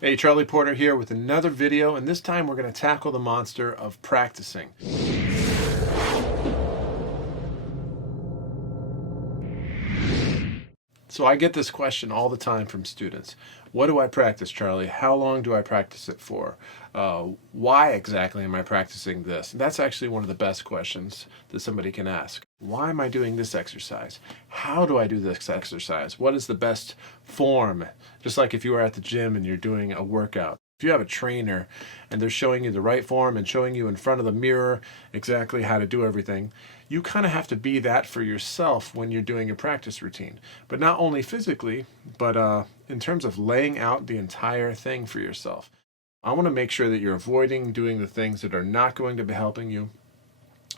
Hey, Charlie Porter here with another video, and this time we're going to tackle the monster of practicing. So I get this question all the time from students. What do I practice, Charlie? How long do I practice it for? Why exactly am I practicing this? And that's actually one of the best questions that somebody can ask. Why am I doing this exercise? How do I do this exercise? What is the best form? Just like if you were at the gym and you're doing a workout. If you have a trainer and they're showing you the right form and showing you in front of the mirror exactly how to do everything, you kind of have to be that for yourself when you're doing your practice routine. But not only physically, but in terms of laying out the entire thing for yourself. I want to make sure that you're avoiding doing the things that are not going to be helping you,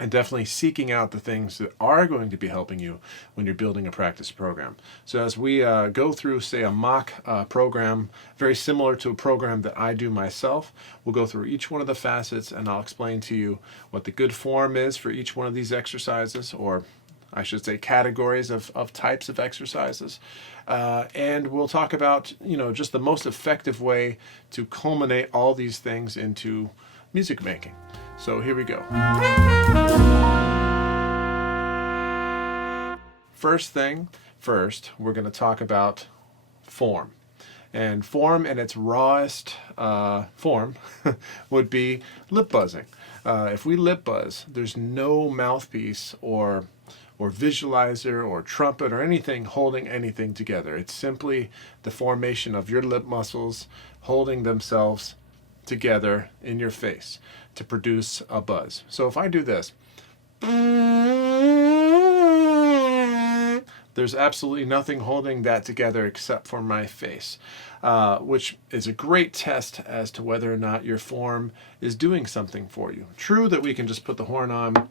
and definitely seeking out the things that are going to be helping you when you're building a practice program. So as we go through, say, a mock program, very similar to a program that I do myself, we'll go through each one of the facets and I'll explain to you what the good form is for each one of these exercises, or I should say categories of types of exercises. And we'll talk about, just the most effective way to culminate all these things into music making. So here we go. First thing first, we're going to talk about form. And form in its rawest form would be lip buzzing. If we lip buzz, there's no mouthpiece or visualizer or trumpet or anything holding anything together. It's simply the formation of your lip muscles holding themselves together in your face to produce a buzz. So if I do this, there's absolutely nothing holding that together except for my face, which is a great test as to whether or not your form is doing something for you. True that we can just put the horn on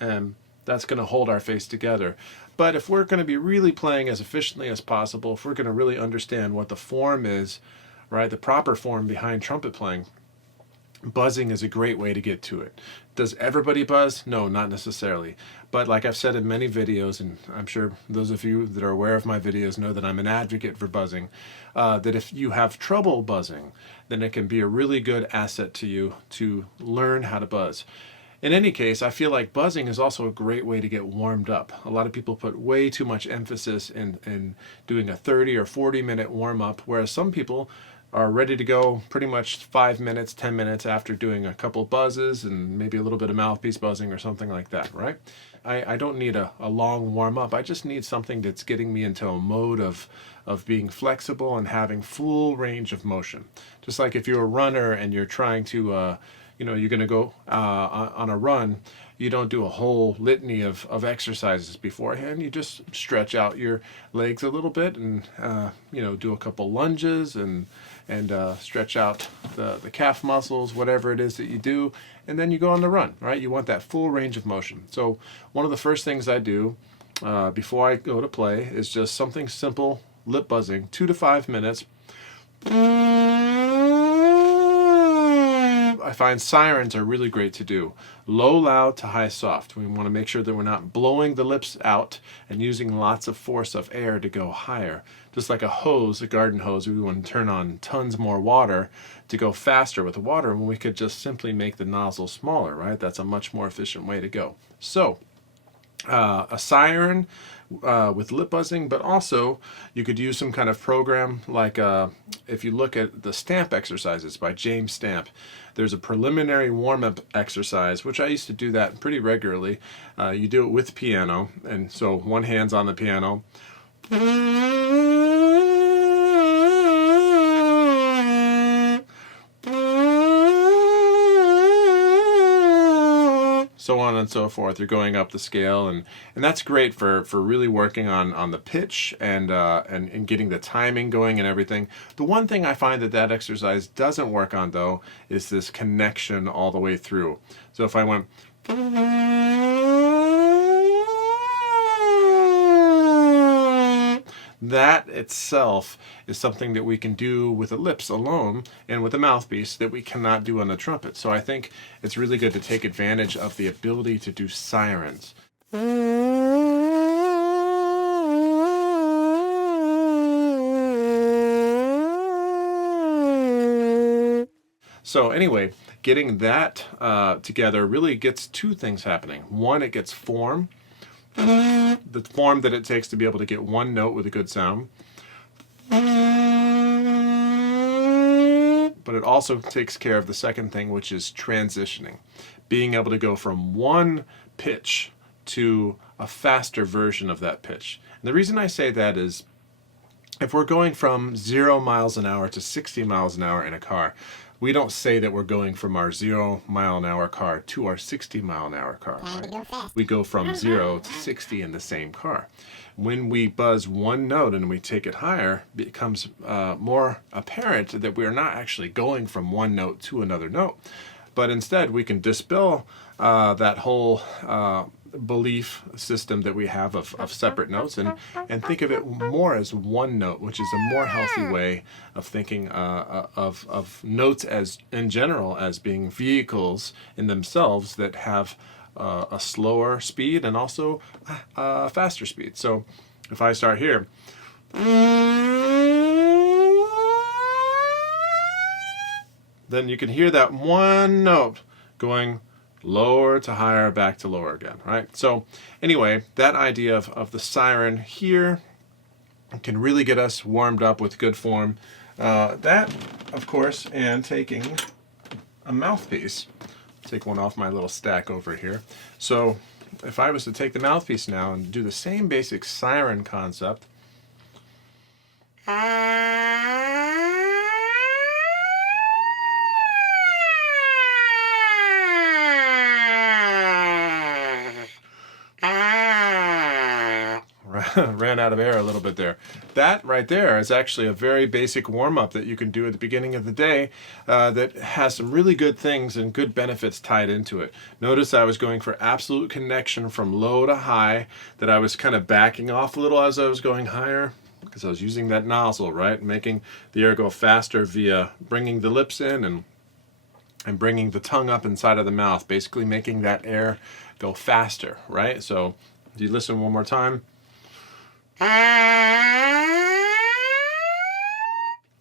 and that's going to hold our face together. But if we're going to be really playing as efficiently as possible, if we're going to really understand what the form is, right, the proper form behind trumpet playing, buzzing is a great way to get to it. Does everybody buzz? No, not necessarily. But like I've said in many videos, and I'm sure those of you that are aware of my videos know that I'm an advocate for buzzing, that if you have trouble buzzing, then it can be a really good asset to you to learn how to buzz. In any case, I feel like buzzing is also a great way to get warmed up. A lot of people put way too much emphasis in doing a 30 or 40-minute warm-up, whereas some people are ready to go pretty much 5 minutes, 10 minutes after doing a couple buzzes and maybe a little bit of mouthpiece buzzing or something like that, right? I don't need a long warm-up. I just need something that's getting me into a mode of being flexible and having full range of motion. Just like if you're a runner and you're trying to you're going to go on a run, you don't do a whole litany of exercises beforehand. You just stretch out your legs a little bit and do a couple lunges and stretch out the calf muscles, whatever it is that you do, and then you go on the run, right? You want that full range of motion. So one of the first things I do before I go to play is just something simple, lip buzzing, 2 to 5 minutes. I find sirens are really great to do. Low, loud to high, soft. We want to make sure that we're not blowing the lips out and using lots of force of air to go higher. Just like a hose, a garden hose, we want to turn on tons more water to go faster with the water when we could just simply make the nozzle smaller, right? That's a much more efficient way to go. So, a siren with lip buzzing, but also you could use some kind of program like if you look at the Stamp exercises by James Stamp, there's a preliminary warm-up exercise, which I used to do that pretty regularly. You do it with piano, and so one hand's on the piano. So on and so forth. You're going up the scale, and that's great for really working on the pitch and getting the timing going and everything. The one thing I find that exercise doesn't work on, though, is this connection all the way through. So if I went, that itself is something that we can do with the lips alone and with the mouthpiece that we cannot do on the trumpet. So I think it's really good to take advantage of the ability to do sirens. So anyway, getting that together really gets two things happening. One, it gets form, the form that it takes to be able to get one note with a good sound. But it also takes care of the second thing, which is transitioning. Being able to go from one pitch to a faster version of that pitch. And the reason I say that is if we're going from 0 miles an hour to 60 miles an hour in a car, we don't say that we're going from our 0 mile an hour car to our 60 mile an hour car. Right? We go from 0 to 60 in the same car. When we buzz one note and we take it higher, it becomes more apparent that we're not actually going from one note to another note. But instead, we can dispel that whole belief system that we have of separate notes and think of it more as one note, which is a more healthy way of thinking of notes as in general as being vehicles in themselves that have a slower speed and also a faster speed. So if I start here, then you can hear that one note going lower to higher, back to lower again, right? So anyway, that idea of the siren here can really get us warmed up with good form. That, of course, and taking a mouthpiece. Take one off my little stack over here. So if I was to take the mouthpiece now and do the same basic siren concept, ran out of air a little bit there. That right there is actually a very basic warm-up that you can do at the beginning of the day that has some really good things and good benefits tied into it. Notice I was going for absolute connection from low to high, that I was kind of backing off a little as I was going higher because I was using that nozzle, right? Making the air go faster via bringing the lips in and bringing the tongue up inside of the mouth, basically making that air go faster, right? So if you listen one more time. Now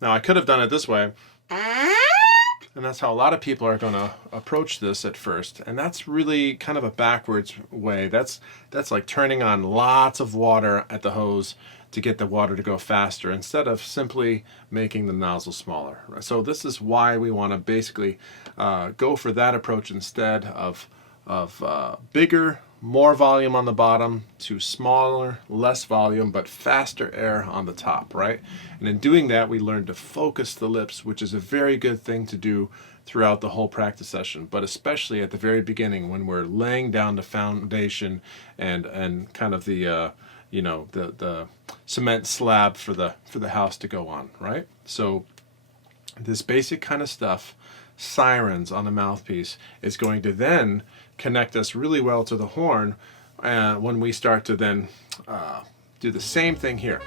I could have done it this way, and that's how a lot of people are going to approach this at first, and that's really kind of a backwards way. That's like turning on lots of water at the hose to get the water to go faster instead of simply making the nozzle smaller. So this is why we want to basically go for that approach instead of bigger, more volume on the bottom to smaller, less volume, but faster air on the top, right? And in doing that, we learn to focus the lips, which is a very good thing to do throughout the whole practice session, but especially at the very beginning when we're laying down the foundation and kind of the the cement slab for the house to go on, right? So this basic kind of stuff, sirens on the mouthpiece, is going to then connect us really well to the horn when we start to then do the same thing here.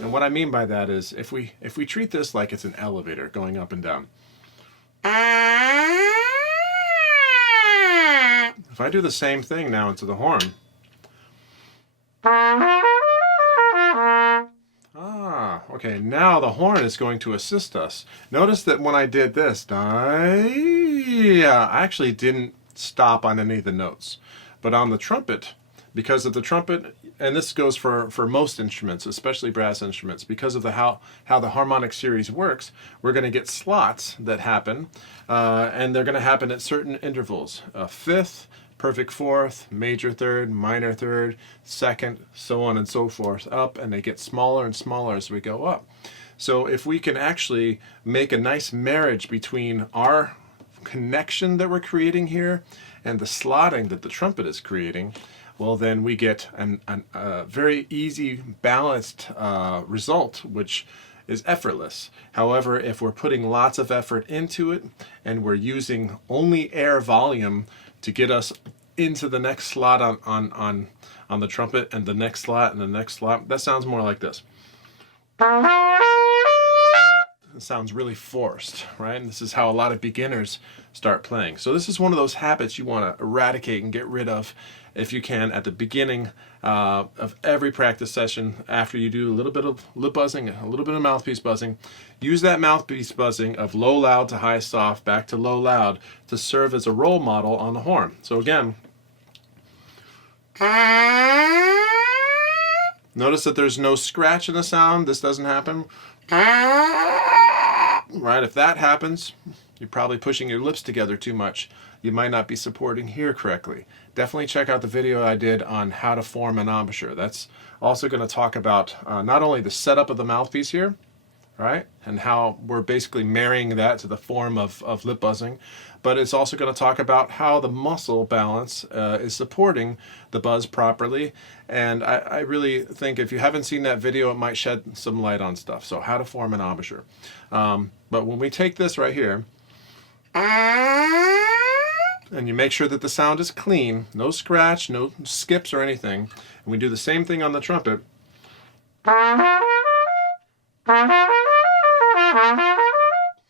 And what I mean by that is if we treat this like it's an elevator going up and down. If I do the same thing now into the horn. Okay, now the horn is going to assist us. Notice that when I did this, I actually didn't stop on any of the notes. But on the trumpet, because of the trumpet, and this goes for most instruments, especially brass instruments, because of how the harmonic series works, we're going to get slots that happen, and they're going to happen at certain intervals. A fifth, perfect fourth, major third, minor third, second, so on and so forth, up, and they get smaller and smaller as we go up. So if we can actually make a nice marriage between our connection that we're creating here and the slotting that the trumpet is creating, well, then we get a very easy, balanced result, which is effortless. However, if we're putting lots of effort into it and we're using only air volume to get us into the next slot on the trumpet and the next slot and the next slot, that sounds more like this. it sounds really forced, right? And this is how a lot of beginners start playing. So this is one of those habits you want to eradicate and get rid of if you can at the beginning of every practice session. After you do a little bit of lip buzzing, a little bit of mouthpiece buzzing, use that mouthpiece buzzing of low loud to high soft back to low loud to serve as a role model on the horn. So again, notice that there's no scratch in the sound. This doesn't happen. Right, if that happens, you're probably pushing your lips together too much. You might not be supporting here correctly. Definitely check out the video I did on how to form an embouchure. That's also going to talk about not only the setup of the mouthpiece here, right, and how we're basically marrying that to the form of lip buzzing, but it's also going to talk about how the muscle balance is supporting the buzz properly. And I really think if you haven't seen that video, it might shed some light on stuff. So how to form an embouchure. But when we take this right here, and you make sure that the sound is clean, no scratch, no skips or anything, and we do the same thing on the trumpet.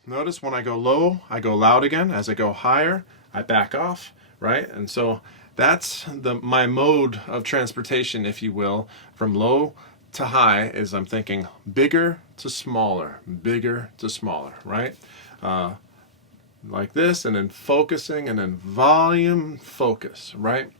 Notice when I go low, I go loud again. As I go higher, I back off, right? And so that's my mode of transportation, if you will, from low to high, is I'm thinking bigger to smaller, right? Like this, and then focusing, and then volume, focus, right?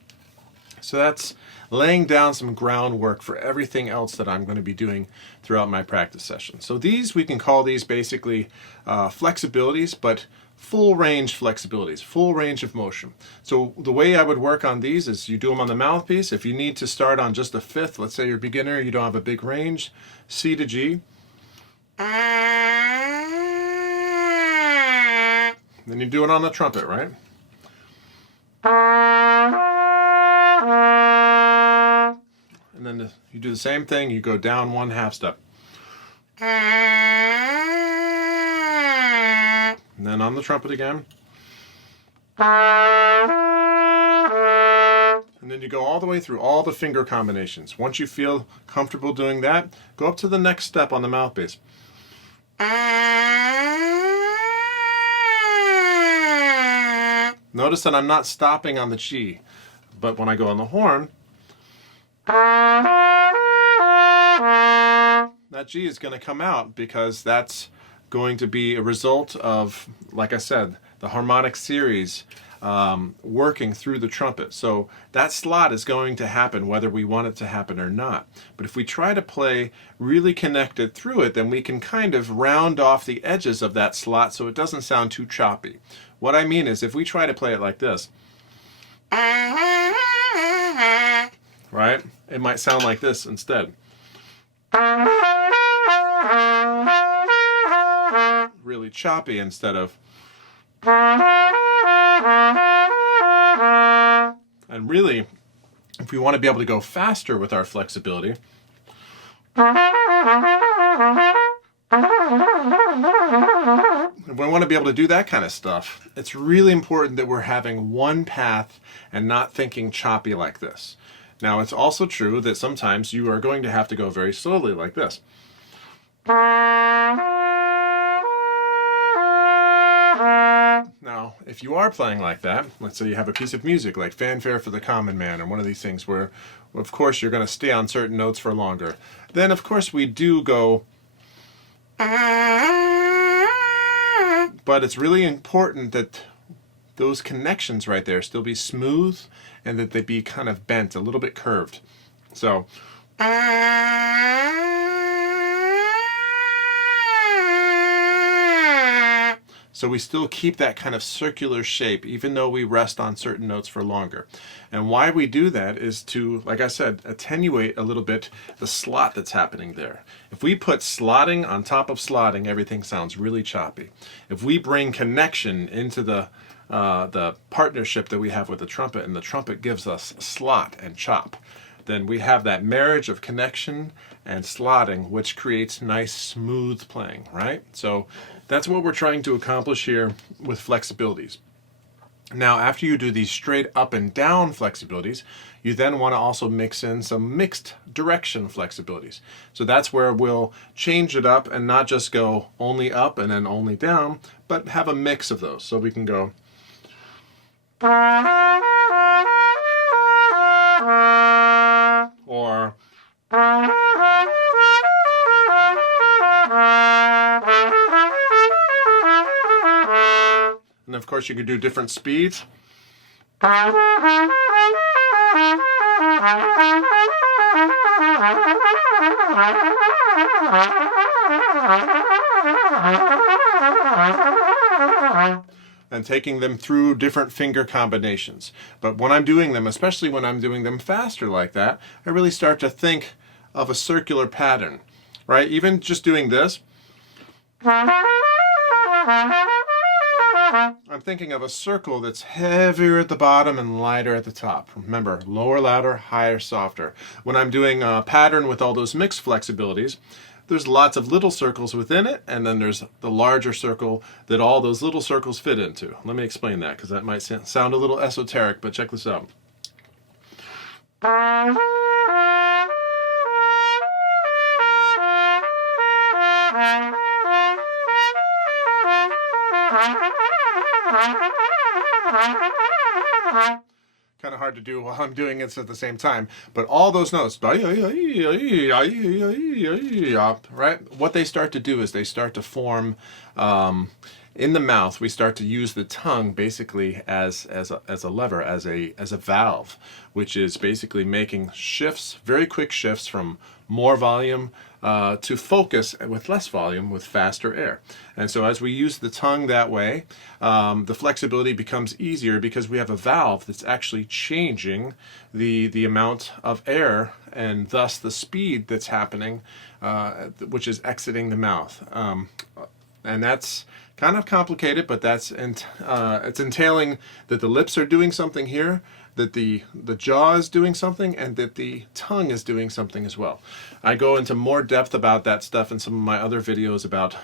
So that's laying down some groundwork for everything else that I'm going to be doing throughout my practice session. So these, we can call these basically flexibilities, but full range flexibilities, full range of motion. So the way I would work on these is you do them on the mouthpiece. If you need to start on just a fifth, let's say you're a beginner, you don't have a big range, C to G. Then you do it on the trumpet, right? And then you do the same thing, you go down one half step. And then on the trumpet again. And then you go all the way through all the finger combinations. Once you feel comfortable doing that, go up to the next step on the mouthpiece. Notice that I'm not stopping on the G, but when I go on the horn, that G is going to come out because that's going to be a result of, like I said, the harmonic series working through the trumpet. So that slot is going to happen whether we want it to happen or not. But if we try to play really connected through it, then we can kind of round off the edges of that slot so it doesn't sound too choppy. What I mean is if we try to play it like this, right, it might sound like this instead. Really choppy instead of. And really, if we want to be able to go faster with our flexibility, if we want to be able to do that kind of stuff, it's really important that we're having one path and not thinking choppy like this. Now, it's also true that sometimes you are going to have to go very slowly like this. Now, if you are playing like that, let's say you have a piece of music like Fanfare for the Common Man or one of these things where, of course, you're going to stay on certain notes for longer, then, of course, we do go. But it's really important that those connections right there still be smooth and that they be kind of bent, a little bit curved. So we still keep that kind of circular shape even though we rest on certain notes for longer. And why we do that is to, like I said, attenuate a little bit the slot that's happening there. If we put slotting on top of slotting, everything sounds really choppy. If we bring connection into the partnership that we have with the trumpet, and the trumpet gives us slot and chop, then we have that marriage of connection and slotting, which creates nice, smooth playing, right? So that's what we're trying to accomplish here with flexibilities. Now, after you do these straight up and down flexibilities, you then want to also mix in some mixed direction flexibilities. So that's where we'll change it up and not just go only up and then only down, but have a mix of those. So we can go or and of course you could do different speeds. And taking them through different finger combinations. But when I'm doing them, especially when I'm doing them faster like that, I really start to think of a circular pattern, right? Even just doing this, I'm thinking of a circle that's heavier at the bottom and lighter at the top. Remember, lower, louder, higher, softer. When I'm doing a pattern with all those mixed flexibilities, there's lots of little circles within it, and then there's the larger circle that all those little circles fit into. Let me explain that, because that might sound a little esoteric, but check this out. Kind of hard to do while I'm doing it at the same time, but all those notes, right? What they start to do is they start to form in the mouth. We start to use the tongue basically as a lever, as a valve, which is basically making shifts, very quick shifts from more volume to focus with less volume with faster air. And so as we use the tongue that way, the flexibility becomes easier because we have a valve that's actually changing the amount of air and thus the speed that's happening, which is exiting the mouth. And that's kind of complicated, but that's it's entailing that the lips are doing something here, that the jaw is doing something, and that the tongue is doing something as well. I go into more depth about that stuff in some of my other videos about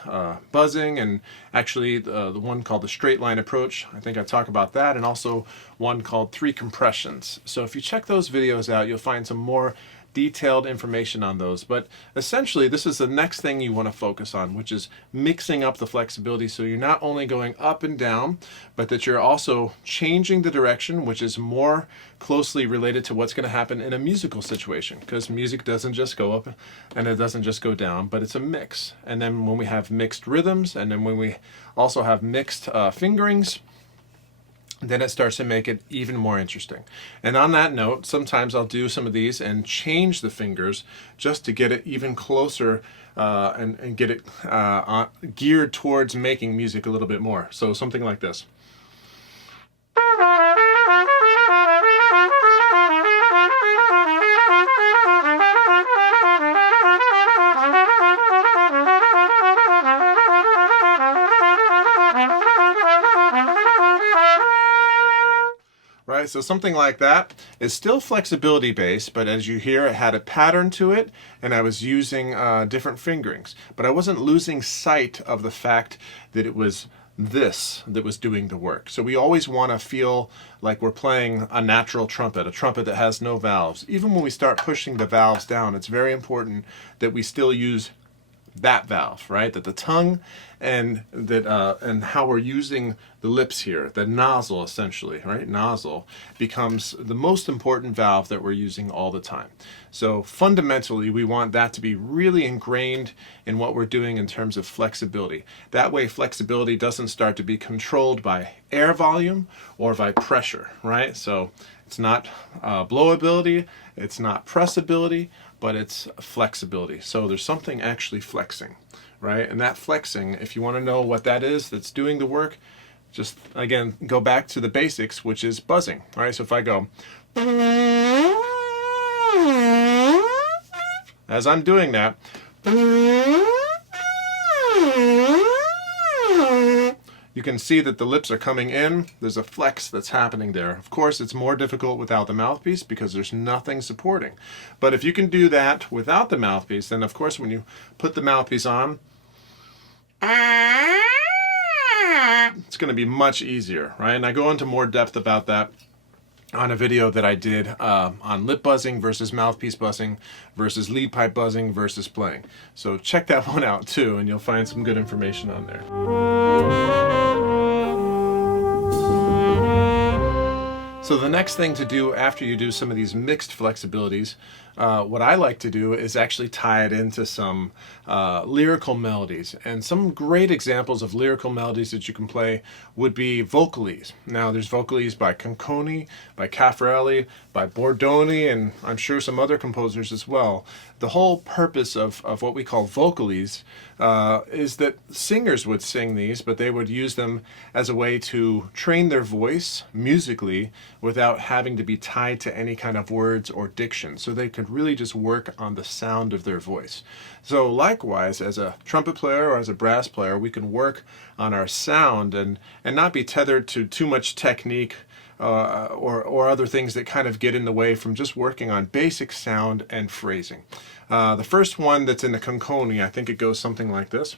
buzzing, and actually the one called the straight line approach. I think I talk about that, and also one called 3 compressions. So if you check those videos out, you'll find some more detailed information on those. But essentially this is the next thing you want to focus on, which is mixing up the flexibility, so you're not only going up and down, but that you're also changing the direction, which is more closely related to what's going to happen in a musical situation, because music doesn't just go up and it doesn't just go down, but it's a mix. And then when we have mixed rhythms, and then when we also have mixed fingerings, then it starts to make it even more interesting. And on that note, sometimes I'll do some of these and change the fingers just to get it even closer and get it geared towards making music a little bit more. So something like this. Right, so something like that is still flexibility based, but as you hear, it had a pattern to it, and I was using different fingerings. But I wasn't losing sight of the fact that it was this that was doing the work. So we always want to feel like we're playing a natural trumpet, a trumpet that has no valves. Even when we start pushing the valves down, it's very important that we still use that valve, right? That the tongue and that and how we're using the lips here, the nozzle essentially, right? Nozzle becomes the most important valve that we're using all the time. So fundamentally, we want that to be really ingrained in what we're doing in terms of flexibility. That way, flexibility doesn't start to be controlled by air volume or by pressure, right? So it's not blowability, it's not pressability, but it's flexibility. So there's something actually flexing, right? And that flexing, if you want to know what that is that's doing the work, just again go back to the basics, which is buzzing. All right, so if I go, as I'm doing that, you can see that the lips are coming in. There's a flex that's happening there. Of course, it's more difficult without the mouthpiece because there's nothing supporting. But if you can do that without the mouthpiece, then of course when you put the mouthpiece on, it's going to be much easier, right? And I go into more depth about that on a video that I did on lip buzzing versus mouthpiece buzzing versus lead pipe buzzing versus playing. So check that one out too, and you'll find some good information on there. So the next thing to do after you do some of these mixed flexibilities, what I like to do is actually tie it into some lyrical melodies. And some great examples of lyrical melodies that you can play would be vocalises. Now there's vocalises by Conconi, by Caffarelli, by Bordoni, and I'm sure some other composers as well. The whole purpose of what we call vocalises is that singers would sing these, but they would use them as a way to train their voice musically without having to be tied to any kind of words or diction. So they could really just work on the sound of their voice. So likewise, as a trumpet player or as a brass player, we can work on our sound and not be tethered to too much technique or other things that kind of get in the way from just working on basic sound and phrasing. The first one that's in the Conconi, I think it goes something like this.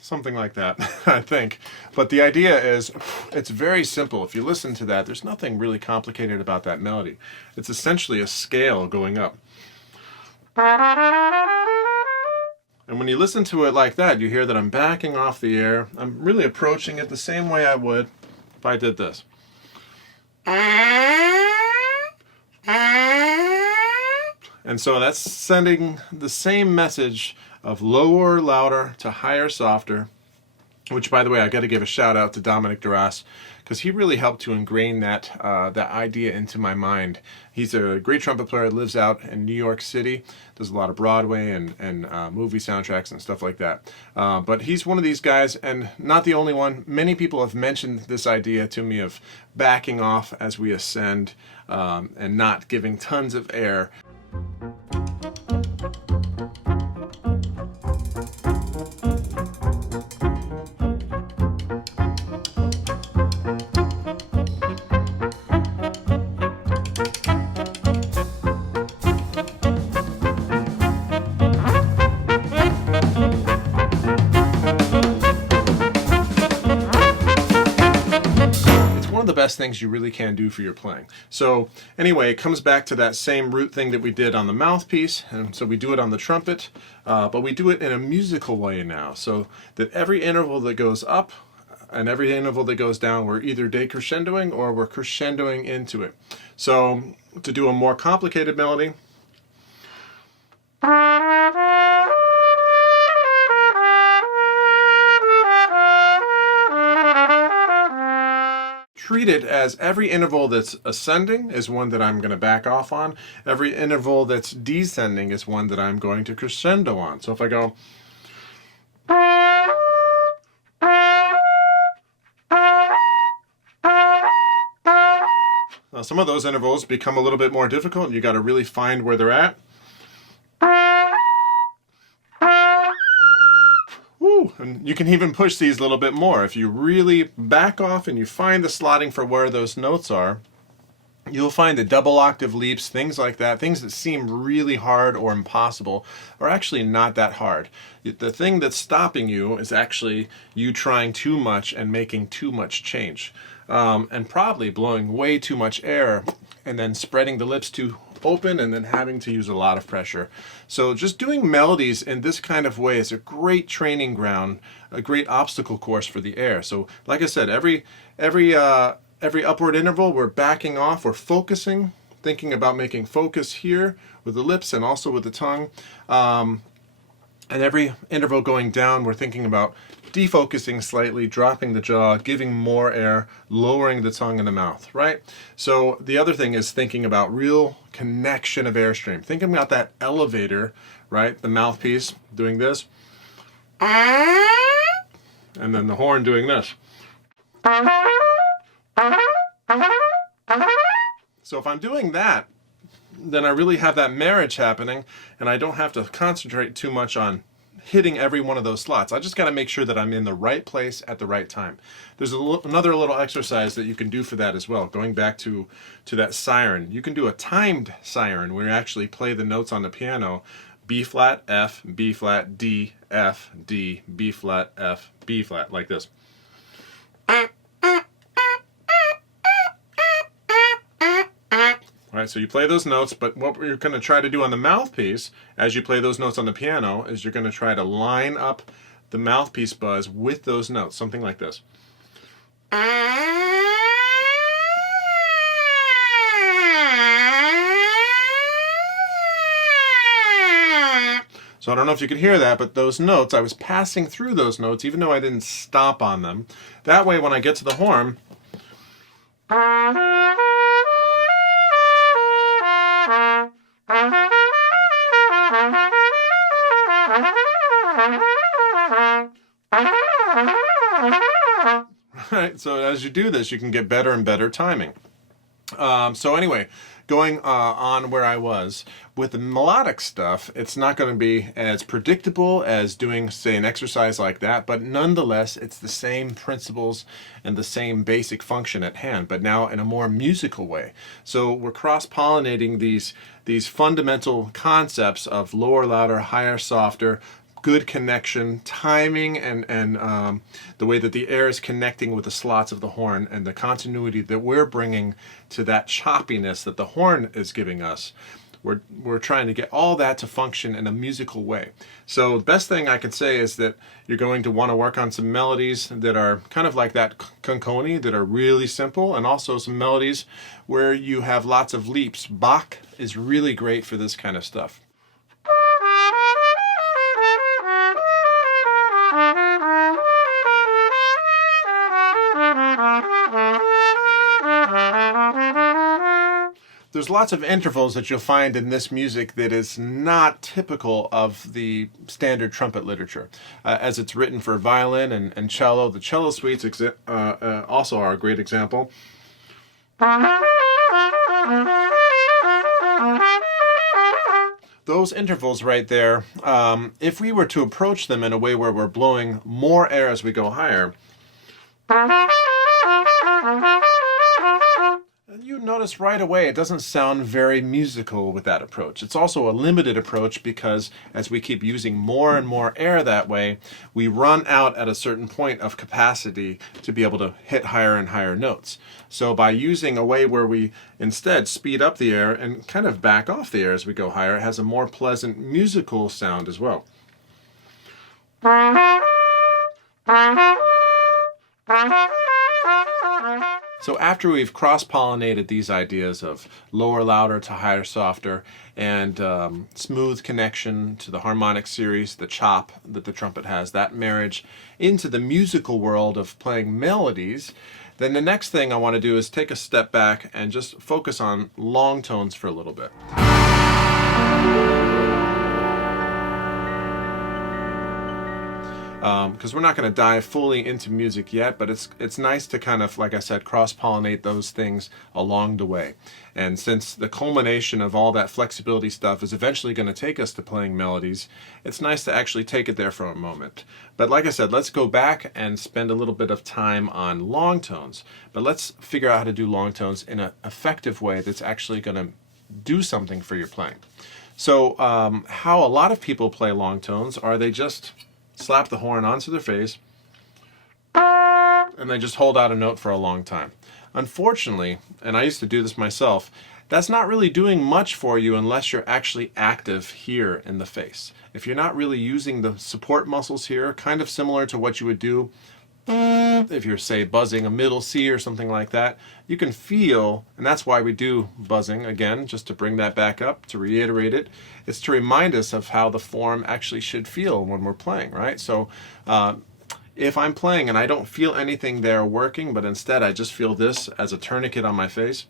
Something like that, I think. But the idea is, it's very simple. If you listen to that, there's nothing really complicated about that melody. It's essentially a scale going up. And when you listen to it like that, you hear that I'm backing off the air. I'm really approaching it the same way I would if I did this. And so that's sending the same message of lower, louder to higher, softer, which, by the way, I got to give a shout out to Dominic Duras, because he really helped to ingrain that idea into my mind. He's a great trumpet player, lives out in New York City, does a lot of Broadway and movie soundtracks and stuff like that. But he's one of these guys, and not the only one. Many people have mentioned this idea to me of backing off as we ascend and not giving tons of air. Best things you really can do for your playing. So anyway, it comes back to that same root thing that we did on the mouthpiece, and so we do it on the trumpet, but we do it in a musical way now, so that every interval that goes up and every interval that goes down, we're either decrescendoing or we're crescendoing into it. So to do a more complicated melody, treat it as every interval that's ascending is one that I'm going to back off on. Every interval that's descending is one that I'm going to crescendo on. So if I go, now some of those intervals become a little bit more difficult, and you got to really find where they're at. And you can even push these a little bit more. If you really back off and you find the slotting for where those notes are, you'll find the double octave leaps, things like that, things that seem really hard or impossible are actually not that hard. The thing that's stopping you is actually you trying too much and making too much change. And probably blowing way too much air and then spreading the lips too open and then having to use a lot of pressure. So just doing melodies in this kind of way is a great training ground, a great obstacle course for the air. So like I said, every upward interval we're backing off, we're focusing, thinking about making focus here with the lips and also with the tongue. And every interval going down, we're thinking about defocusing slightly, dropping the jaw, giving more air, lowering the tongue and the mouth, right? So the other thing is thinking about real connection of airstream. Thinking about that elevator, right? The mouthpiece doing this. And then the horn doing this. So if I'm doing that, then I really have that marriage happening, and I don't have to concentrate too much on hitting every one of those slots. I just got to make sure that I'm in the right place at the right time. There's another little exercise that you can do for that as well. Going back to that siren, you can do a timed siren where you actually play the notes on the piano: B flat, F, B flat, D, F, D, B flat, F, B flat, like this. All right, so you play those notes, but what we're going to try to do on the mouthpiece as you play those notes on the piano is you're going to try to line up the mouthpiece buzz with those notes, something like this. So I don't know if you could hear that, but those notes, I was passing through those notes even though I didn't stomp on them. That way when I get to the horn, right, so as you do this, you can get better and better timing. So anyway, going on where I was, with the melodic stuff, it's not going to be as predictable as doing, say, an exercise like that, but nonetheless, it's the same principles and the same basic function at hand, but now in a more musical way. So we're cross-pollinating these fundamental concepts of lower, louder, higher, softer, good connection, timing, and the way that the air is connecting with the slots of the horn, and the continuity that we're bringing to that choppiness that the horn is giving us. We're trying to get all that to function in a musical way. So the best thing I can say is that you're going to want to work on some melodies that are kind of like that conconi, that are really simple, and also some melodies where you have lots of leaps. Bach is really great for this kind of stuff. There's lots of intervals that you'll find in this music that is not typical of the standard trumpet literature. As it's written for violin and cello, the cello suites also are a great example. Those intervals right there, if we were to approach them in a way where we're blowing more air as we go higher, you notice right away it doesn't sound very musical with that approach. It's also a limited approach because as we keep using more and more air that way, we run out at a certain point of capacity to be able to hit higher and higher notes. So by using a way where we instead speed up the air and kind of back off the air as we go higher, it has a more pleasant musical sound as well. So after we've cross-pollinated these ideas of lower, louder to higher, softer, and smooth connection to the harmonic series, the chop that the trumpet has, that marriage into the musical world of playing melodies, then the next thing I want to do is take a step back and just focus on long tones for a little bit. Because we're not going to dive fully into music yet, but it's nice to kind of, like I said, cross-pollinate those things along the way. And since the culmination of all that flexibility stuff is eventually going to take us to playing melodies, it's nice to actually take it there for a moment. But like I said, let's go back and spend a little bit of time on long tones. But let's figure out how to do long tones in an effective way that's actually going to do something for your playing. So how a lot of people play long tones are they just slap the horn onto their face, and they just hold out a note for a long time. Unfortunately, and I used to do this myself, that's not really doing much for you unless you're actually active here in the face. If you're not really using the support muscles here, kind of similar to what you would do if you're, say, buzzing a middle C or something like that, you can feel, and that's why we do buzzing, again, just to bring that back up, to reiterate it, it's to remind us of how the form actually should feel when we're playing, right? So if I'm playing and I don't feel anything there working, but instead I just feel this as a tourniquet on my face,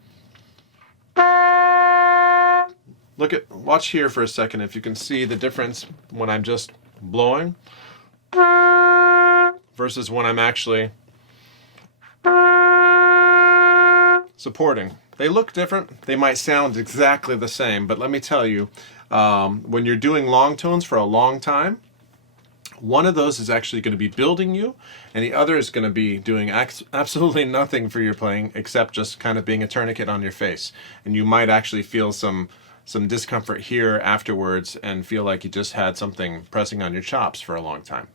watch here for a second if you can see the difference when I'm just blowing versus when I'm actually supporting. They look different. They might sound exactly the same, but let me tell you, when you're doing long tones for a long time, one of those is actually going to be building you, and the other is going to be doing absolutely nothing for your playing except just kind of being a tourniquet on your face. And you might actually feel some discomfort here afterwards and feel like you just had something pressing on your chops for a long time.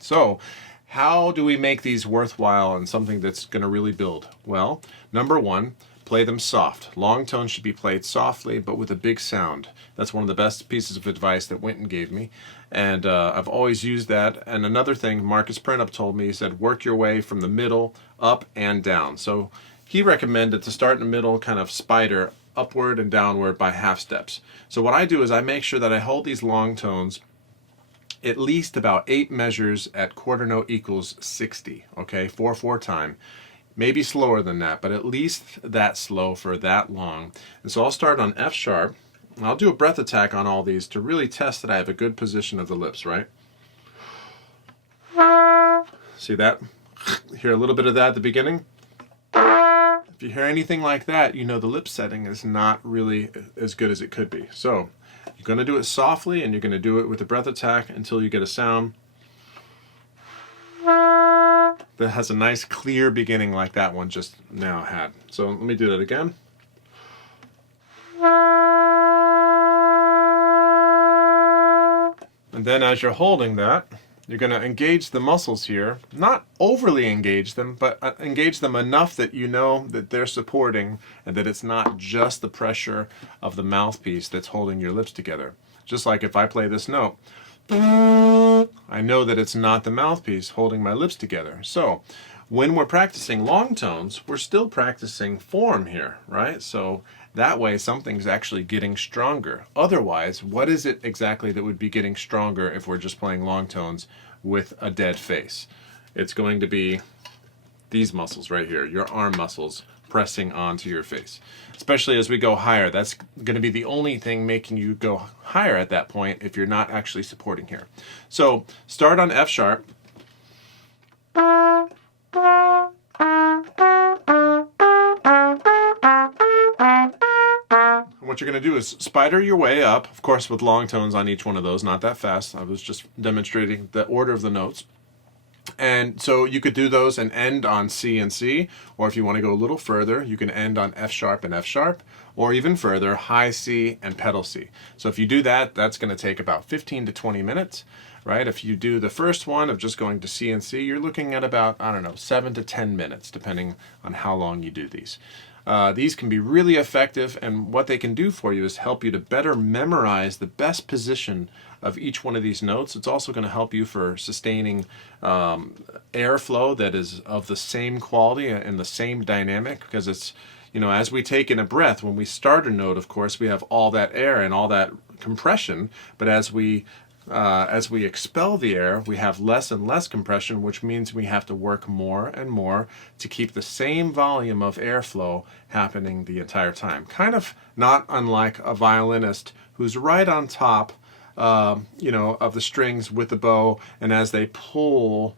So how do we make these worthwhile and something that's going to really build? Well, number one, play them soft. Long tones should be played softly, but with a big sound. That's one of the best pieces of advice that Winton gave me, and I've always used that. And another thing Marcus Prentup told me, he said, work your way from the middle up and down. So he recommended to start in the middle, kind of spider, upward and downward by half steps. So what I do is I make sure that I hold these long tones at least about 8 measures at quarter note equals 60, okay, 4/4 time. Maybe slower than that, but at least that slow for that long. And so I'll start on F sharp, and I'll do a breath attack on all these to really test that I have a good position of the lips, right? See that? Hear a little bit of that at the beginning? If you hear anything like that, you know the lip setting is not really as good as it could be. So you're going to do it softly, and you're going to do it with a breath attack until you get a sound that has a nice clear beginning like that one just now had. So let me do that again. And then as you're holding that, you're going to engage the muscles here. Not overly engage them, but engage them enough that you know that they're supporting and that it's not just the pressure of the mouthpiece that's holding your lips together. Just like if I play this note, I know that it's not the mouthpiece holding my lips together. So when we're practicing long tones, we're still practicing form here, right? So that way something's actually getting stronger. Otherwise, what is it exactly that would be getting stronger if we're just playing long tones with a dead face? It's going to be these muscles right here, your arm muscles pressing onto your face. Especially as we go higher, that's going to be the only thing making you go higher at that point if you're not actually supporting here. So start on F sharp. What you're going to do is spider your way up, of course with long tones on each one of those, not that fast. I was just demonstrating the order of the notes. And so you could do those and end on C and C, or if you want to go a little further, you can end on F sharp and F sharp, or even further, high C and pedal C. So if you do that, that's going to take about 15 to 20 minutes, right? If you do the first one of just going to C and C, you're looking at about, I don't know, 7 to 10 minutes, depending on how long you do these. These can be really effective, and what they can do for you is help you to better memorize the best position of each one of these notes. It's also going to help you for sustaining airflow that is of the same quality and the same dynamic, because it's, you know, as we take in a breath, when we start a note, of course, we have all that air and all that compression, but as we expel the air, we have less and less compression, which means we have to work more and more to keep the same volume of airflow happening the entire time. Kind of not unlike a violinist who's right on top, you know, of the strings with the bow, and as they pull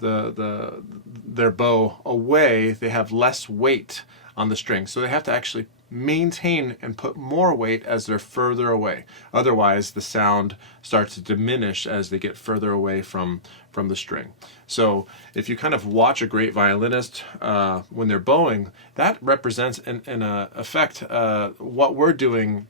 their bow away, they have less weight on the string. So they have to actually maintain and put more weight as they're further away. Otherwise, the sound starts to diminish as they get further away from the string. So if you kind of watch a great violinist when they're bowing, that represents in effect what we're doing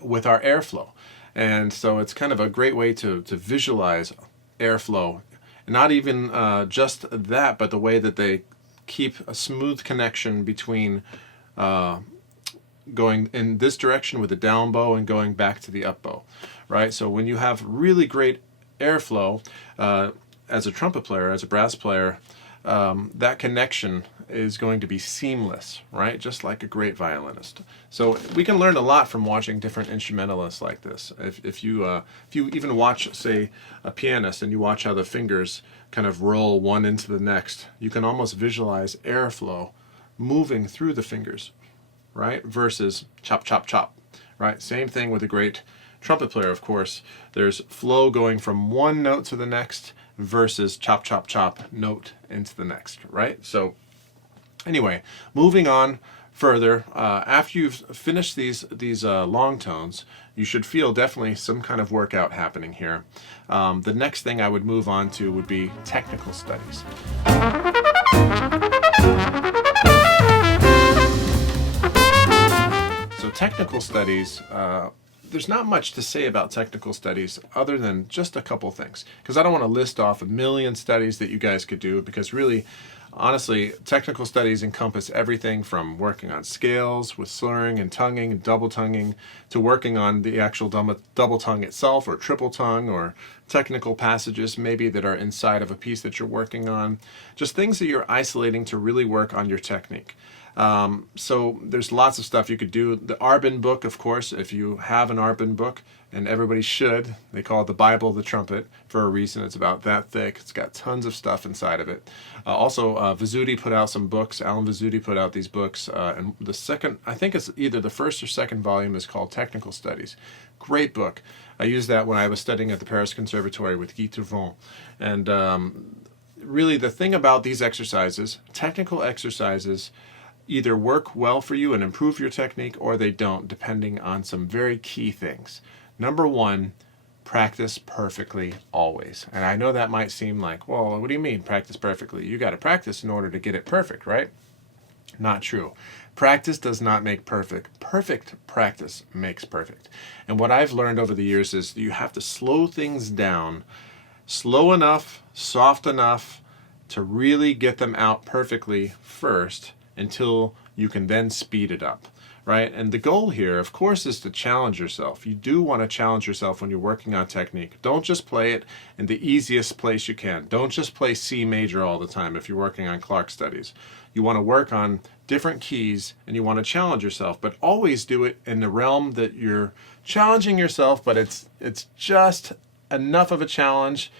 with our airflow. And so it's kind of a great way to visualize airflow. Not even just that, but the way that they keep a smooth connection between going in this direction with the down bow and going back to the up bow, right? So when you have really great airflow as a trumpet player, as a brass player, that connection is going to be seamless, right? Just like a great violinist. So we can learn a lot from watching different instrumentalists like this. If you even watch, say, a pianist, and you watch how the fingers kind of roll one into the next, you can almost visualize airflow moving through the fingers, right? Versus chop, chop, chop, right? Same thing with a great trumpet player, of course. There's flow going from one note to the next versus chop, chop, chop, note into the next, right? So anyway, moving on further, after you've finished these long tones, you should feel definitely some kind of workout happening here. The next thing I would move on to would be technical studies. So technical studies, there's not much to say about technical studies other than just a couple things, because I don't want to list off a million studies that you guys could do, because really, honestly, technical studies encompass everything from working on scales with slurring and tonguing and double tonguing to working on the actual double tongue itself, or triple tongue, or technical passages maybe that are inside of a piece that you're working on. Just things that you're isolating to really work on your technique. So there's lots of stuff you could do. The Arbin book, of course, if you have an Arbin book, and everybody should, they call it the Bible of the trumpet for a reason. It's about that thick. It's got tons of stuff inside of it. Also, Vizzuti put out some books. Alan Vizzuti put out these books. And the second, I think it's either the first or second volume, is called Technical Studies. Great book. I used that when I was studying at the Paris Conservatory with Guy Tourvent. And really the thing about these exercises, technical exercises, either work well for you and improve your technique, or they don't, depending on some very key things. Number one, practice perfectly always. And I know that might seem like, well, what do you mean practice perfectly? You got to practice in order to get it perfect, right? Not true. Practice does not make perfect. Perfect practice makes perfect. And what I've learned over the years is you have to slow things down, slow enough, soft enough to really get them out perfectly first, until you can then speed it up, right? And the goal here, of course, is to challenge yourself. You do want to challenge yourself when you're working on technique. Don't just play it in the easiest place you can. Don't just play C major all the time if you're working on Clarke studies. You want to work on different keys, and you want to challenge yourself, but always do it in the realm that you're challenging yourself, but it's just enough of a challenge,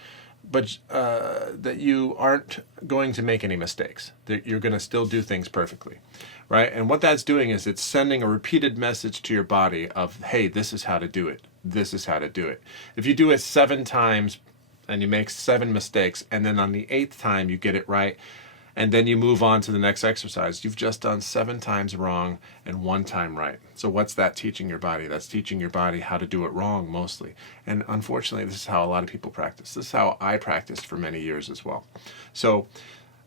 but that you aren't going to make any mistakes, that you're going to still do things perfectly, right? And what that's doing is it's sending a repeated message to your body of, hey, this is how to do it. This is how to do it. If you do it 7 times and you make 7 mistakes, and then on the 8th time you get it right, and then you move on to the next exercise, you've just done 7 times wrong and 1 time right. So what's that teaching your body? That's teaching your body how to do it wrong mostly. And unfortunately, this is how a lot of people practice. This is how I practiced for many years as well. So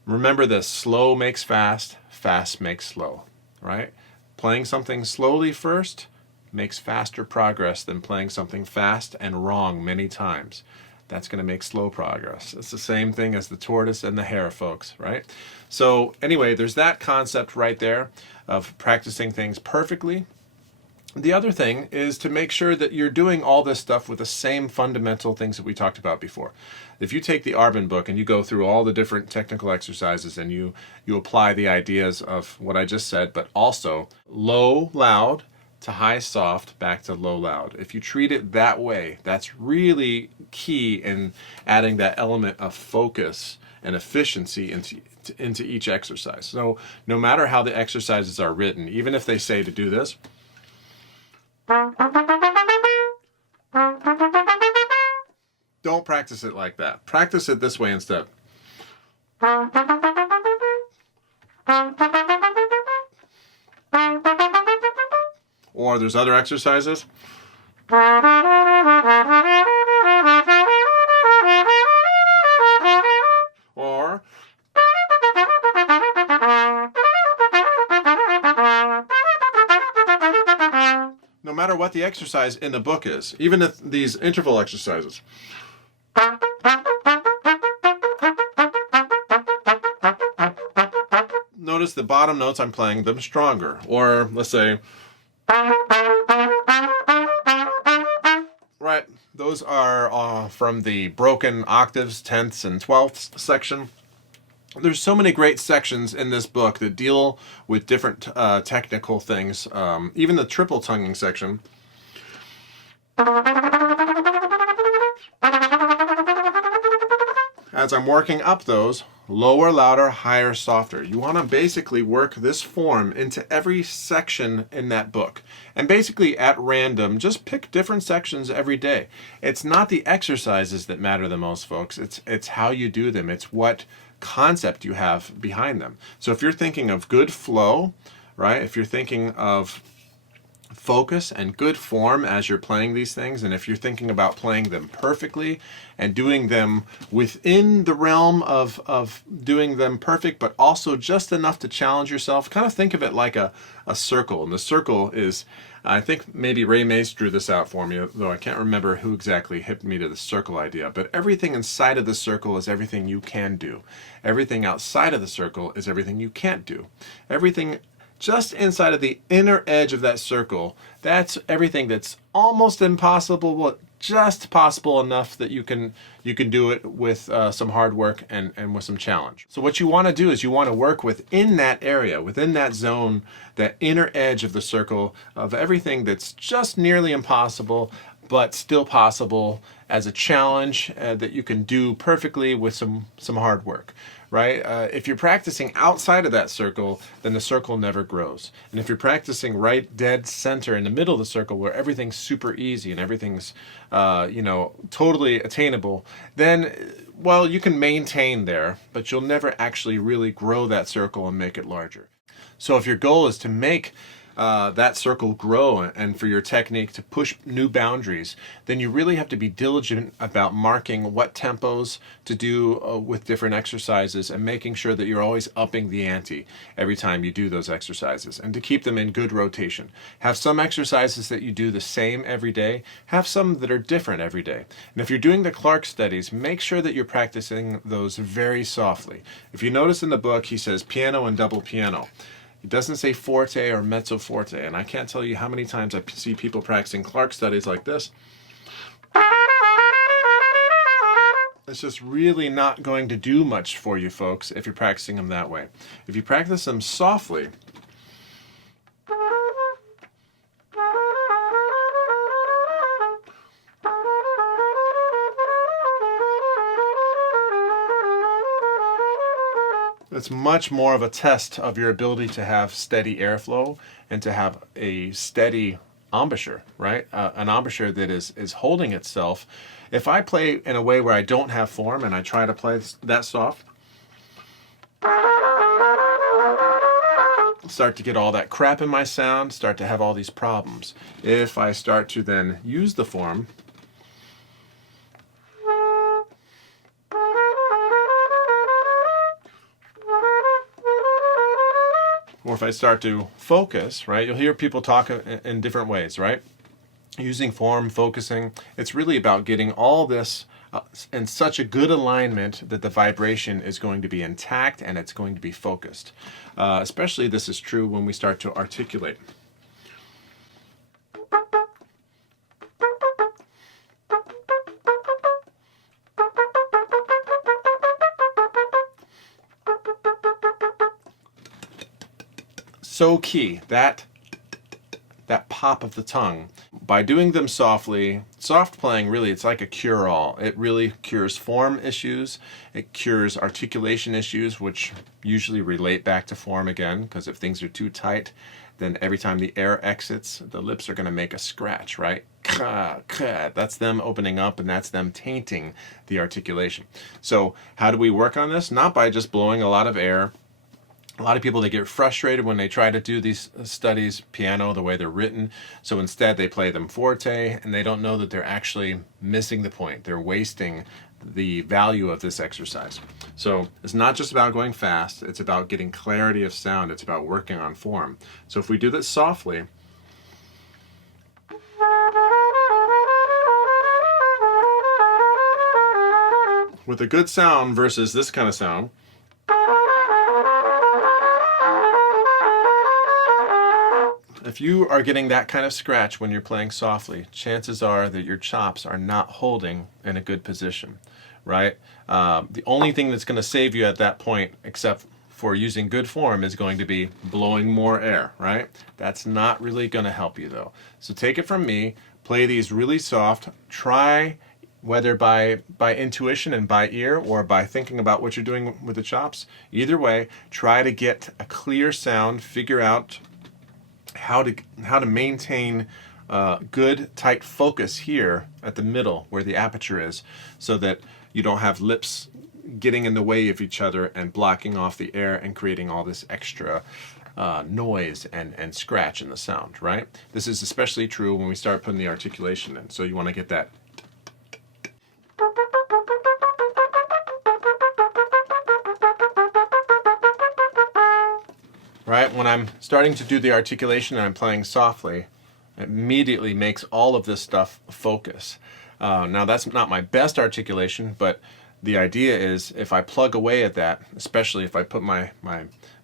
remember this, slow makes fast, fast makes slow, right? Playing something slowly first makes faster progress than playing something fast and wrong many times. That's going to make slow progress. It's the same thing as the tortoise and the hare, folks, right? So anyway, there's that concept right there of practicing things perfectly. The other thing is to make sure that you're doing all this stuff with the same fundamental things that we talked about before. If you take the Arbin book and you go through all the different technical exercises and you apply the ideas of what I just said, but also low, loud, to high soft, back to low loud. If you treat it that way, that's really key in adding that element of focus and efficiency into each exercise. So no matter how the exercises are written, even if they say to do this, don't practice it like that. Practice it this way instead. Or there's other exercises. Or no matter what the exercise in the book is, even if these interval exercises. Notice the bottom notes, I'm playing them stronger. Or let's say, right, those are from the broken octaves, 10ths and 12ths section. There's so many great sections in this book that deal with different technical things. Even the triple tonguing section. As I'm working up those, lower, louder, higher, softer. You want to basically work this form into every section in that book. And basically at random, just pick different sections every day. It's not the exercises that matter the most, folks. It's how you do them. It's what concept you have behind them. So if you're thinking of good flow, right? If you're thinking of focus and good form as you're playing these things, and if you're thinking about playing them perfectly and doing them within the realm of doing them perfect, but also just enough to challenge yourself, kind of think of it like a circle. And the circle is, I think maybe Ray Mace drew this out for me, though I can't remember who exactly hipped me to the circle idea, but everything inside of the circle is everything you can do. Everything outside of the circle is everything you can't do. Everything just inside of the inner edge of that circle, that's everything that's almost impossible, but just possible enough that you can do it with some hard work and with some challenge. So what you want to do is you want to work within that area, within that zone, that inner edge of the circle of everything that's just nearly impossible, but still possible as a challenge that you can do perfectly with some hard work. Right? If you're practicing outside of that circle, then the circle never grows. And if you're practicing right dead center in the middle of the circle where everything's super easy and everything's, totally attainable, then, well, you can maintain there, but you'll never actually really grow that circle and make it larger. So if your goal is to make that circle grow and for your technique to push new boundaries, then you really have to be diligent about marking what tempos to do with different exercises and making sure that you're always upping the ante every time you do those exercises and to keep them in good rotation. Have some exercises that you do the same every day, have some that are different every day. And if you're doing the Clark studies, make sure that you're practicing those very softly. If you notice in the book, he says piano and double piano. It doesn't say forte or mezzo forte, and I can't tell you how many times I see people practicing Clark studies like this. It's just really not going to do much for you folks if you're practicing them that way. If you practice them softly, it's much more of a test of your ability to have steady airflow and to have a steady embouchure, right? An embouchure that is holding itself. If I play in a way where I don't have form and I try to play that soft, start to get all that crap in my sound, start to have all these problems. If I start to then use the form, or if I start to focus, right, you'll hear people talk in different ways, right? Using form, focusing, it's really about getting all this in such a good alignment that the vibration is going to be intact and it's going to be focused. Especially this is true when we start to articulate. So key, that pop of the tongue. By doing them softly, soft playing really, it's like a cure-all. It really cures form issues, it cures articulation issues, which usually relate back to form again, because if things are too tight, then every time the air exits, the lips are going to make a scratch, right? That's them opening up and that's them tainting the articulation. So how do we work on this? Not by just blowing a lot of air. A lot of people, they get frustrated when they try to do these studies, piano, the way they're written. So instead they play them forte and they don't know that they're actually missing the point. They're wasting the value of this exercise. So it's not just about going fast, it's about getting clarity of sound, it's about working on form. So if we do this softly, with a good sound versus this kind of sound, if you are getting that kind of scratch when you're playing softly, chances are that your chops are not holding in a good position, right? The only thing that's going to save you at that point, except for using good form, is going to be blowing more air, right? That's not really going to help you though. So take it from me, play these really soft, try whether by intuition and by ear or by thinking about what you're doing with the chops, either way, try to get a clear sound, figure out how to maintain good tight focus here at the middle where the aperture is, so that you don't have lips getting in the way of each other and blocking off the air and creating all this extra noise and scratch in the sound, right? This is especially true when we start putting the articulation in. So you want to get that. Right? When I'm starting to do the articulation and I'm playing softly, it immediately makes all of this stuff focus. Now that's not my best articulation, but the idea is if I plug away at that, especially if I put my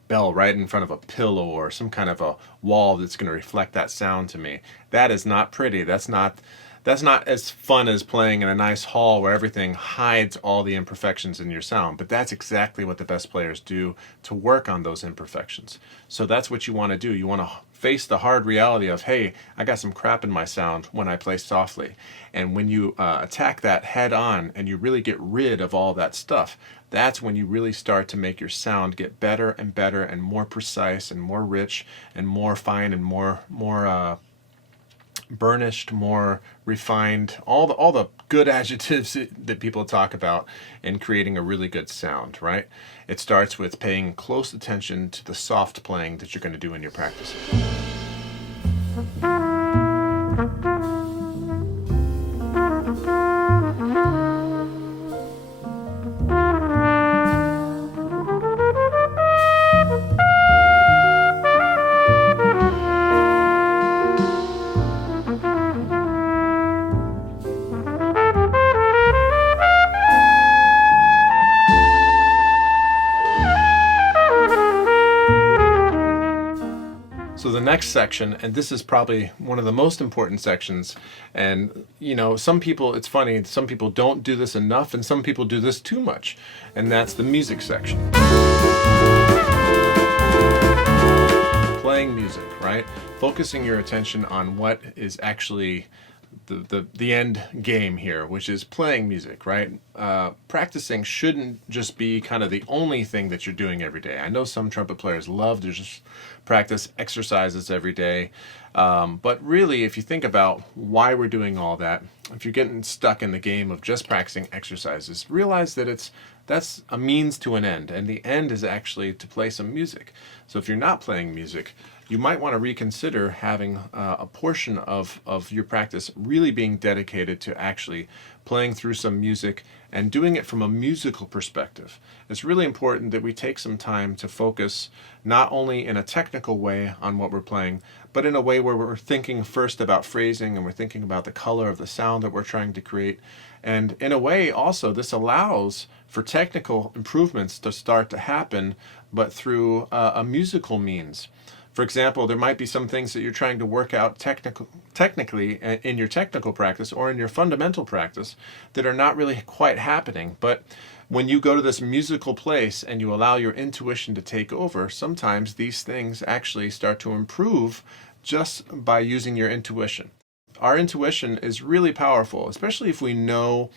bell right in front of a pillow or some kind of a wall that's going to reflect that sound to me, that is not pretty. That's not as fun as playing in a nice hall where everything hides all the imperfections in your sound, but that's exactly what the best players do to work on those imperfections. So that's what you want to do. You want to face the hard reality of, hey, I got some crap in my sound when I play softly. And when you attack that head on and you really get rid of all that stuff, that's when you really start to make your sound get better and better and more precise and more rich and more fine and more burnished, more refined, all the good adjectives that people talk about in creating a really good sound, right? It starts with paying close attention to the soft playing that you're going to do in your practice. So the next section, and this is probably one of the most important sections, and you know, some people, it's funny, some people don't do this enough and some people do this too much, and that's the music section. Playing music, right? Focusing your attention on what is actually the end game here, which is playing music, right? Practicing shouldn't just be kind of the only thing that you're doing every day. I know some trumpet players love to just practice exercises every day, but really, if you think about why we're doing all that, if you're getting stuck in the game of just practicing exercises, realize that that's a means to an end, and the end is actually to play some music. So if you're not playing music, you might want to reconsider having a portion of your practice really being dedicated to actually playing through some music and doing it from a musical perspective. It's really important that we take some time to focus not only in a technical way on what we're playing, but in a way where we're thinking first about phrasing and we're thinking about the color of the sound that we're trying to create. And in a way also this allows for technical improvements to start to happen, but through a musical means. For example, there might be some things that you're trying to work out technically in your technical practice or in your fundamental practice that are not really quite happening. But when you go to this musical place and you allow your intuition to take over, sometimes these things actually start to improve just by using your intuition. Our intuition is really powerful, especially if we know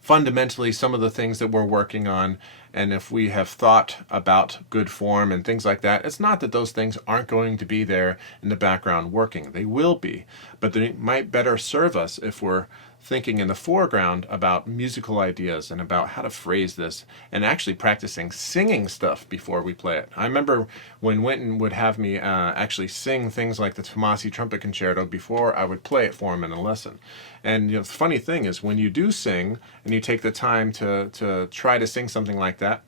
fundamentally some of the things that we're working on, and if we have thought about good form and things like that. It's not that those things aren't going to be there in the background working. They will be, but they might better serve us if we're thinking in the foreground about musical ideas and about how to phrase this and actually practicing singing stuff before we play it. I remember when Winton would have me actually sing things like the Tomasi Trumpet Concerto before I would play it for him in a lesson. And you know, the funny thing is when you do sing and you take the time to try to sing something like that,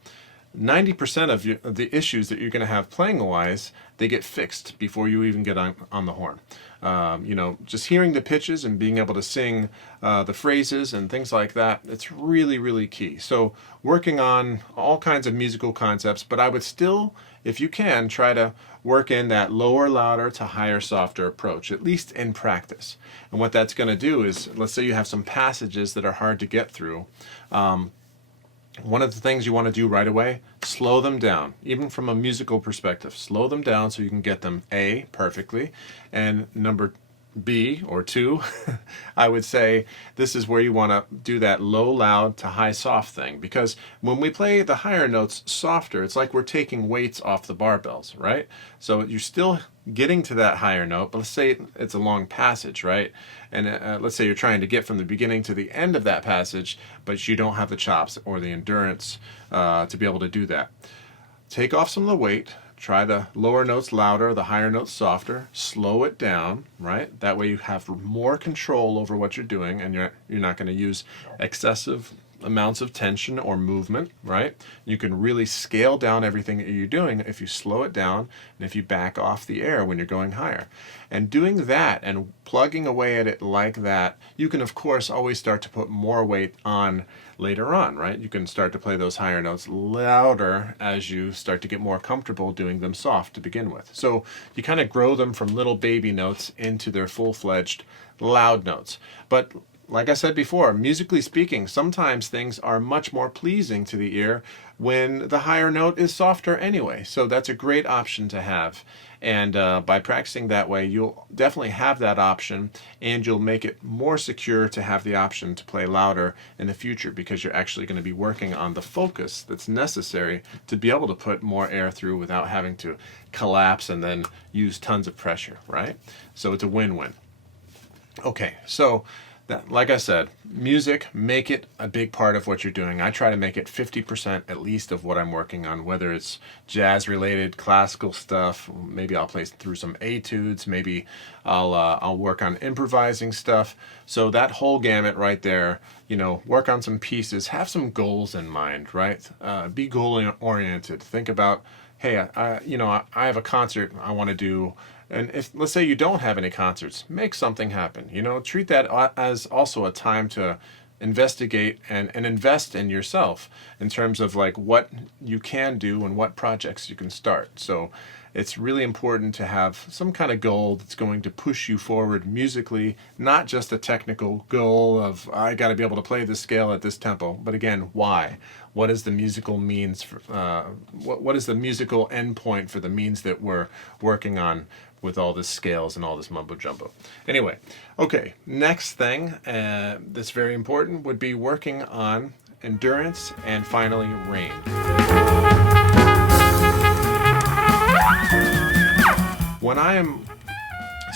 90% of the issues that you're going to have playing-wise, they get fixed before you even get on the horn. You know, just hearing the pitches and being able to sing the phrases and things like that, it's really, really key. So working on all kinds of musical concepts, but I would still, if you can, try to work in that lower, louder to higher, softer approach, at least in practice. And what that's going to do is, let's say you have some passages that are hard to get through. One of the things you want to do right away, slow them down, even from a musical perspective. Slow them down so you can get them A, perfectly, and number B, or 2, I would say this is where you want to do that low, loud to high, soft thing. Because when we play the higher notes softer, it's like we're taking weights off the barbells, right? So you're still getting to that higher note, but let's say it's a long passage, right? And let's say you're trying to get from the beginning to the end of that passage, but you don't have the chops or the endurance to be able to do that. Take off some of the weight. try the lower notes louder, the higher notes softer, slow it down, right? That way you have more control over what you're doing, and you're not going to use excessive amounts of tension or movement, right? You can really scale down everything that you're doing if you slow it down and if you back off the air when you're going higher. And doing that and plugging away at it like that, you can of course always start to put more weight on later on, right? You can start to play those higher notes louder as you start to get more comfortable doing them soft to begin with. So you kind of grow them from little baby notes into their full-fledged loud notes. But like I said before, musically speaking, sometimes things are much more pleasing to the ear when the higher note is softer anyway. So that's a great option to have. And by practicing that way, you'll definitely have that option, and you'll make it more secure to have the option to play louder in the future, because you're actually going to be working on the focus that's necessary to be able to put more air through without having to collapse and then use tons of pressure, right? So it's a win-win. Okay, so like I said, music, make it a big part of what you're doing. I try to make it 50% at least of what I'm working on, whether it's jazz related, classical stuff. Maybe I'll play through some etudes. Maybe I'll work on improvising stuff. So that whole gamut right there, you know, work on some pieces, have some goals in mind, right? Be goal oriented. Think about, hey, I have a concert I want to do. And if, let's say you don't have any concerts, make something happen. You know, treat that as also a time to investigate and invest in yourself in terms of like what you can do and what projects you can start. So it's really important to have some kind of goal that's going to push you forward musically, not just a technical goal of I got to be able to play this scale at this tempo, but again, why? What is the musical means? What is the musical endpoint for the means that we're working on with all this scales and all this mumbo jumbo? Anyway, okay, next thing that's very important would be working on endurance and finally range. When I am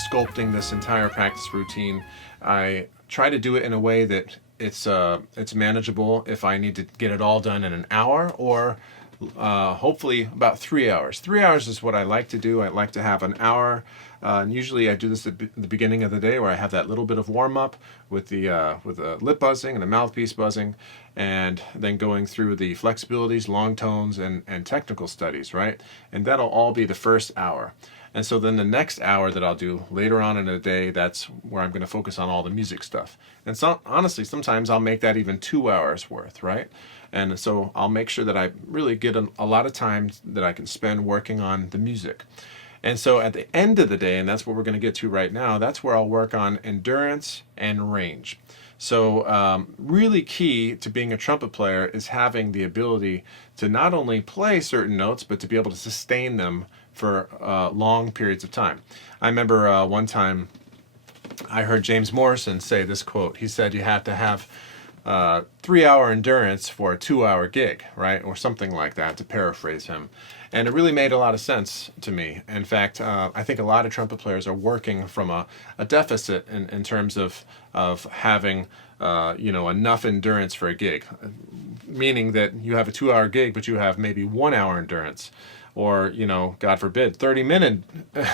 sculpting this entire practice routine, I try to do it in a way that it's manageable if I need to get it all done in an hour, or hopefully about 3 hours. 3 hours is what I like to do. I like to have an hour. And usually I do this at the beginning of the day, where I have that little bit of warm-up with the lip buzzing and the mouthpiece buzzing, and then going through the flexibilities, long tones, and technical studies, right? And that'll all be the first hour. And so then the next hour that I'll do later on in the day, that's where I'm going to focus on all the music stuff. And so honestly, sometimes I'll make that even 2 hours worth, right? And so I'll make sure that I really get a lot of time that I can spend working on the music. And so at the end of the day, and that's what we're going to get to right now, that's where I'll work on endurance and range. So really key to being a trumpet player is having the ability to not only play certain notes, but to be able to sustain them for long periods of time. I remember one time I heard James Morrison say this quote. He said you have to have 3 hour endurance for a 2 hour gig, right? Or something like that, to paraphrase him. And it really made a lot of sense to me. In fact, I think a lot of trumpet players are working from a deficit in terms of having enough endurance for a gig. Meaning that you have a 2 hour gig, but you have maybe 1 hour endurance. Or, God forbid, 30-minute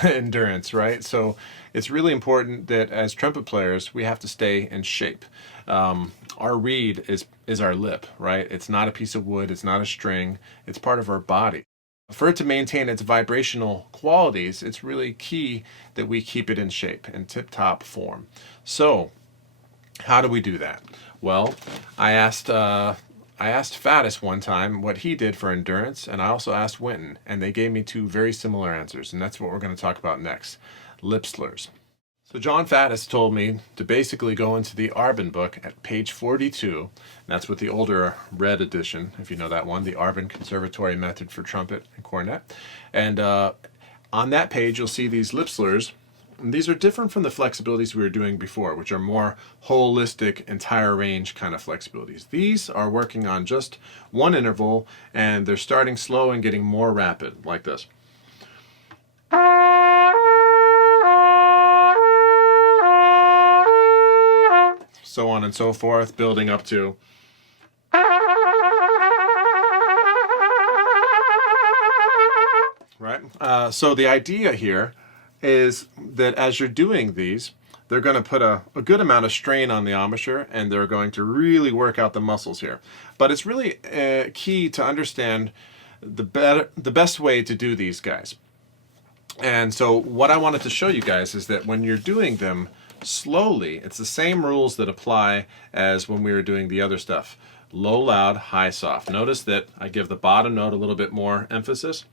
endurance, right? So it's really important that as trumpet players, we have to stay in shape. Our reed is our lip, right? It's not a piece of wood, it's not a string, it's part of our body. For it to maintain its vibrational qualities, it's really key that we keep it in shape, in tip-top form. So, how do we do that? Well, I asked Faddis one time what he did for endurance, and I also asked Winton, and they gave me two very similar answers, and that's what we're going to talk about next, lip slurs. So John Faddis told me to basically go into the Arbin book at page 42, and that's with the older red edition, if you know that one, the Arbin Conservatory Method for Trumpet and Cornet. And on that page you'll see these lip slurs. And these are different from the flexibilities we were doing before, which are more holistic, entire range kind of flexibilities. These are working on just one interval, and they're starting slow and getting more rapid, like this. So on and so forth, building up to. right? So the idea here is that as you're doing these, they're going to put a good amount of strain on the embouchure, and they're going to really work out the muscles here. But it's really key to understand the best way to do these guys. And so what I wanted to show you guys is that when you're doing them slowly, it's the same rules that apply as when we were doing the other stuff. Low, loud, high, soft. Notice that I give the bottom note a little bit more emphasis.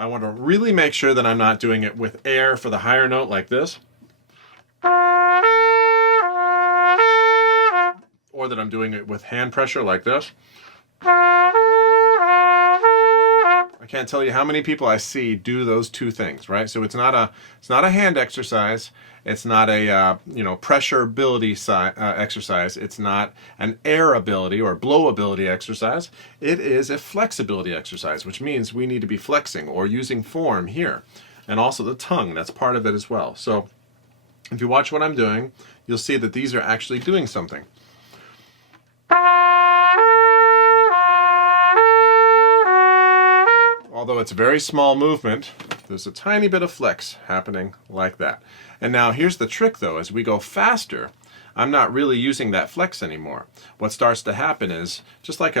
I want to really make sure that I'm not doing it with air for the higher note like this, or that I'm doing it with hand pressure like this. I can't tell you how many people I see do those two things, right? So it's not a hand exercise. It's not a pressure ability exercise. It's not an air ability or blow ability exercise. It is a flexibility exercise, which means we need to be flexing or using form here, and also the tongue. That's part of it as well. So if you watch what I'm doing, you'll see that these are actually doing something. Although it's a very small movement, there's a tiny bit of flex happening like that. And now here's the trick though, as we go faster, I'm not really using that flex anymore. What starts to happen is, just like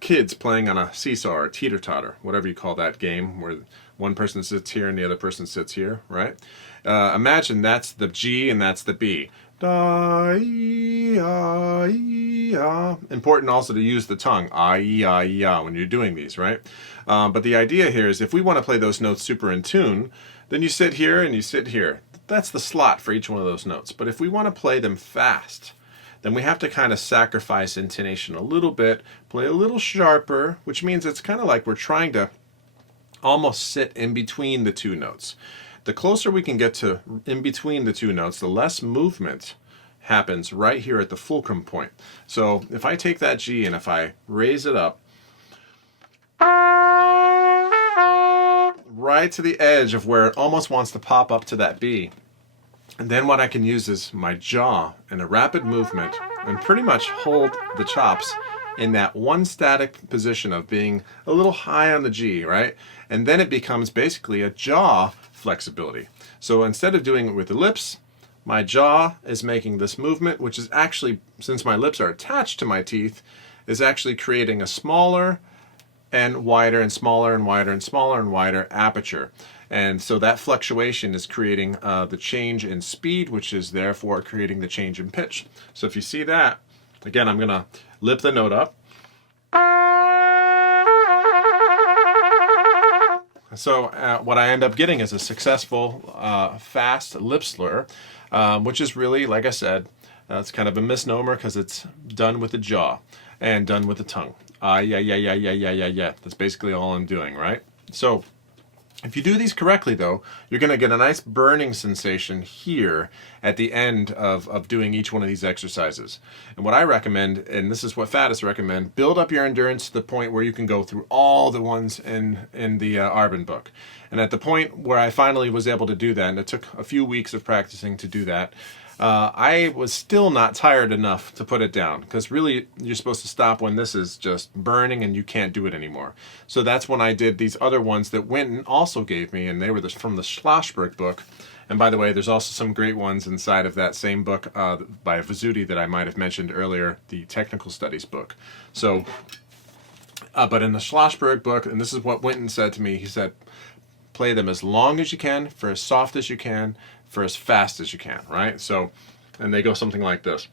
kids playing on a seesaw or teeter-totter, whatever you call that game, where one person sits here and the other person sits here, right? Imagine that's the G and that's the B. Da, e, ah, e, ah. Important also to use the tongue, ah, e, ah, e, ah, when you're doing these, right? But the idea here is if we want to play those notes super in tune, then you sit here and you sit here. That's the slot for each one of those notes. But if we want to play them fast, then we have to kind of sacrifice intonation a little bit, play a little sharper, which means it's kind of like we're trying to almost sit in between the two notes. The closer we can get to in between the two notes, the less movement happens right here at the fulcrum point. So if I take that G and if I raise it up right to the edge of where it almost wants to pop up to that B, and then what I can use is my jaw in a rapid movement and pretty much hold the chops in that one static position of being a little high on the G, right? And then it becomes basically a jaw flexibility. So instead of doing it with the lips, my jaw is making this movement, which is actually, since my lips are attached to my teeth, is actually creating a smaller and wider and smaller and wider and smaller and wider aperture. And so that fluctuation is creating the change in speed, which is therefore creating the change in pitch. So if you see that, again, I'm going to lip the note up. So what I end up getting is a successful fast lip slur, which is really, like I said, it's kind of a misnomer because it's done with the jaw and done with the tongue. Yeah. That's basically all I'm doing, right? So if you do these correctly, though, you're going to get a nice burning sensation here at the end of doing each one of these exercises. And what I recommend, and this is what Faddis recommend, build up your endurance to the point where you can go through all the ones in the Arbin book. And at the point where I finally was able to do that, and it took a few weeks of practicing to do that, I was still not tired enough to put it down, because really you're supposed to stop when this is just burning and you can't do it anymore. So that's when I did these other ones that Winton also gave me, and they were from the Schlossberg book. And by the way, there's also some great ones inside of that same book by Vizzuti that I might have mentioned earlier, the technical studies book. So, but in the Schlossberg book, and this is what Winton said to me, he said, play them as long as you can, for as soft as you can, for as fast as you can, right? So, and they go something like this.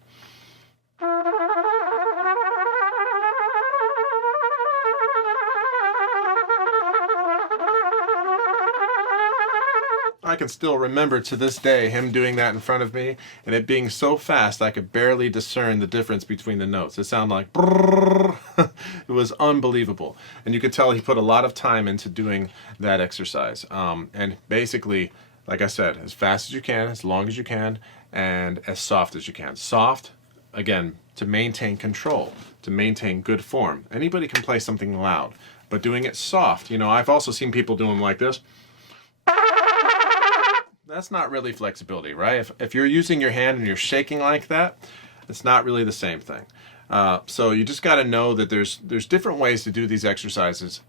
I can still remember to this day him doing that in front of me, and it being so fast I could barely discern the difference between the notes. It sounded like brrrr. It was unbelievable. And you could tell he put a lot of time into doing that exercise. And basically, like I said, as fast as you can, as long as you can, and as soft as you can. Soft, again, to maintain control, to maintain good form. Anybody can play something loud, but doing it soft. You know, I've also seen people do them like this. That's not really flexibility, right? If you're using your hand and you're shaking like that, it's not really the same thing. So you just got to know that there's different ways to do these exercises,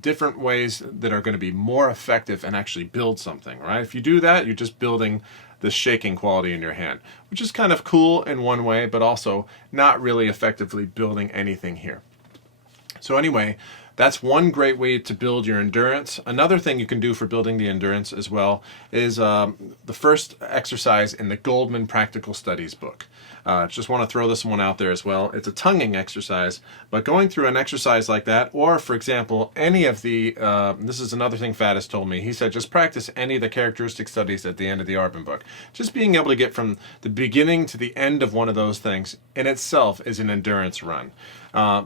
different ways that are going to be more effective and actually build something, right? If you do that, you're just building the shaking quality in your hand, which is kind of cool in one way, but also not really effectively building anything here. So anyway, that's one great way to build your endurance. Another thing you can do for building the endurance as well is the first exercise in the Goldman Practical Studies book. Just want to throw this one out there as well. It's a tonguing exercise, but going through an exercise like that, or for example, any of the, this is another thing Faddis told me, he said just practice any of the characteristic studies at the end of the Arbin book. Just being able to get from the beginning to the end of one of those things in itself is an endurance run.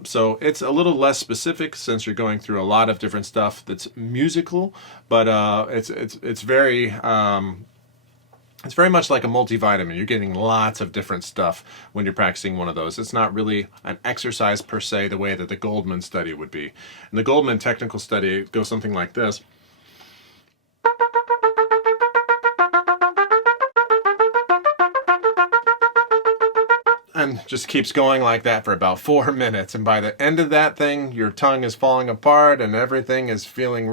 So it's a little less specific since you're going through a lot of different stuff that's musical, but it's very much like a multivitamin. You're getting lots of different stuff when you're practicing one of those. It's not really an exercise per se the way that the Goldman study would be. In the Goldman technical study, it goes something like this. And just keeps going like that for about 4 minutes, and by the end of that thing your tongue is falling apart and everything is feeling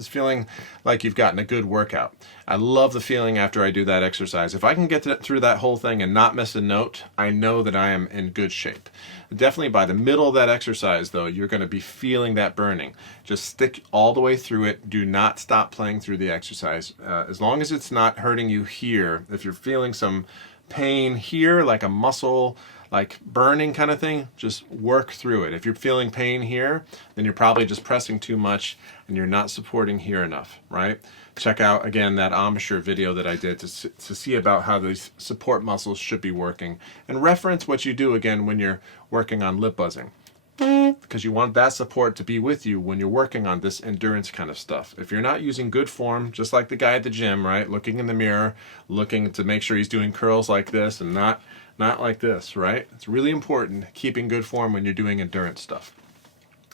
feeling like you've gotten a good workout. I love the feeling after I do that exercise. If I can get through that whole thing and not miss a note, I know that I am in good shape. Definitely by the middle of that exercise though, you're going to be feeling that burning. Just stick all the way through it. Do not stop playing through the exercise. As long as it's not hurting you here, if you're feeling some pain here, like a muscle, like burning kind of thing, just work through it. If you're feeling pain here, then you're probably just pressing too much and you're not supporting here enough, right? Check out again that embouchure video that I did to see about how these support muscles should be working, and reference what you do again when you're working on lip buzzing, because you want that support to be with you when you're working on this endurance kind of stuff. If you're not using good form, just like the guy at the gym, right? Looking in the mirror, looking to make sure he's doing curls like this and not like this, right? It's really important keeping good form when you're doing endurance stuff.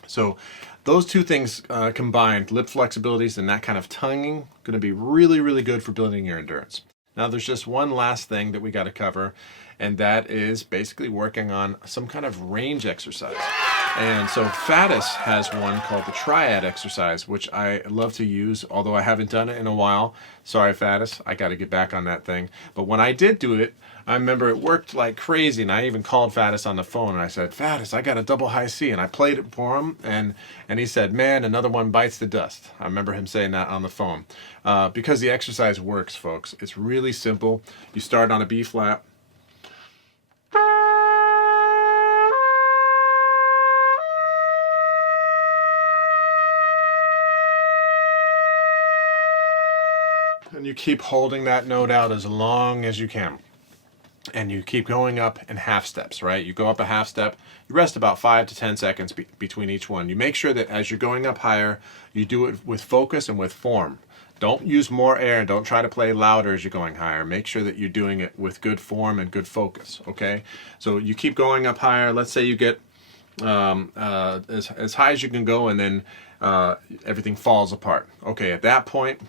So those two things combined, lip flexibilities and that kind of tonguing, going to be really, really good for building your endurance. Now there's just one last thing that we got to cover, and that is basically working on some kind of range exercise. And so Faddis has one called the triad exercise, which I love to use, although I haven't done it in a while. Sorry, Faddis, I got to get back on that thing. But when I did do it, I remember it worked like crazy, and I even called Faddis on the phone, and I said, Faddis, I got a double high C, and I played it for him, and he said, man, another one bites the dust. I remember him saying that on the phone. Because the exercise works, folks. It's really simple. You start on a B flat. And you keep holding that note out as long as you can. And you keep going up in half steps, right? You go up a half step, you rest about 5 to 10 seconds between each one. You make sure that as you're going up higher, you do it with focus and with form. Don't use more air and don't try to play louder as you're going higher. Make sure that you're doing it with good form and good focus, okay? So you keep going up higher. Let's say you get as high as you can go, and then everything falls apart. Okay, at that point,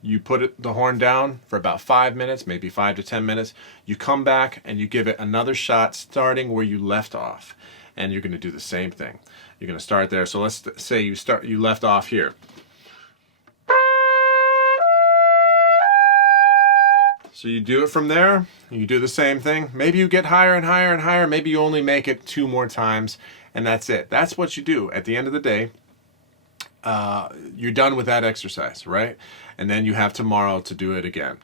you put the horn down for about 5 minutes, maybe 5 to 10 minutes. You come back and you give it another shot starting where you left off. And you're going to do the same thing. You're going to start there. So let's say you left off here. So you do it from there. You do the same thing. Maybe you get higher and higher and higher. Maybe you only make it 2 more times, and that's it. That's what you do at the end of the day. You're done with that exercise, right? And then you have tomorrow to do it again.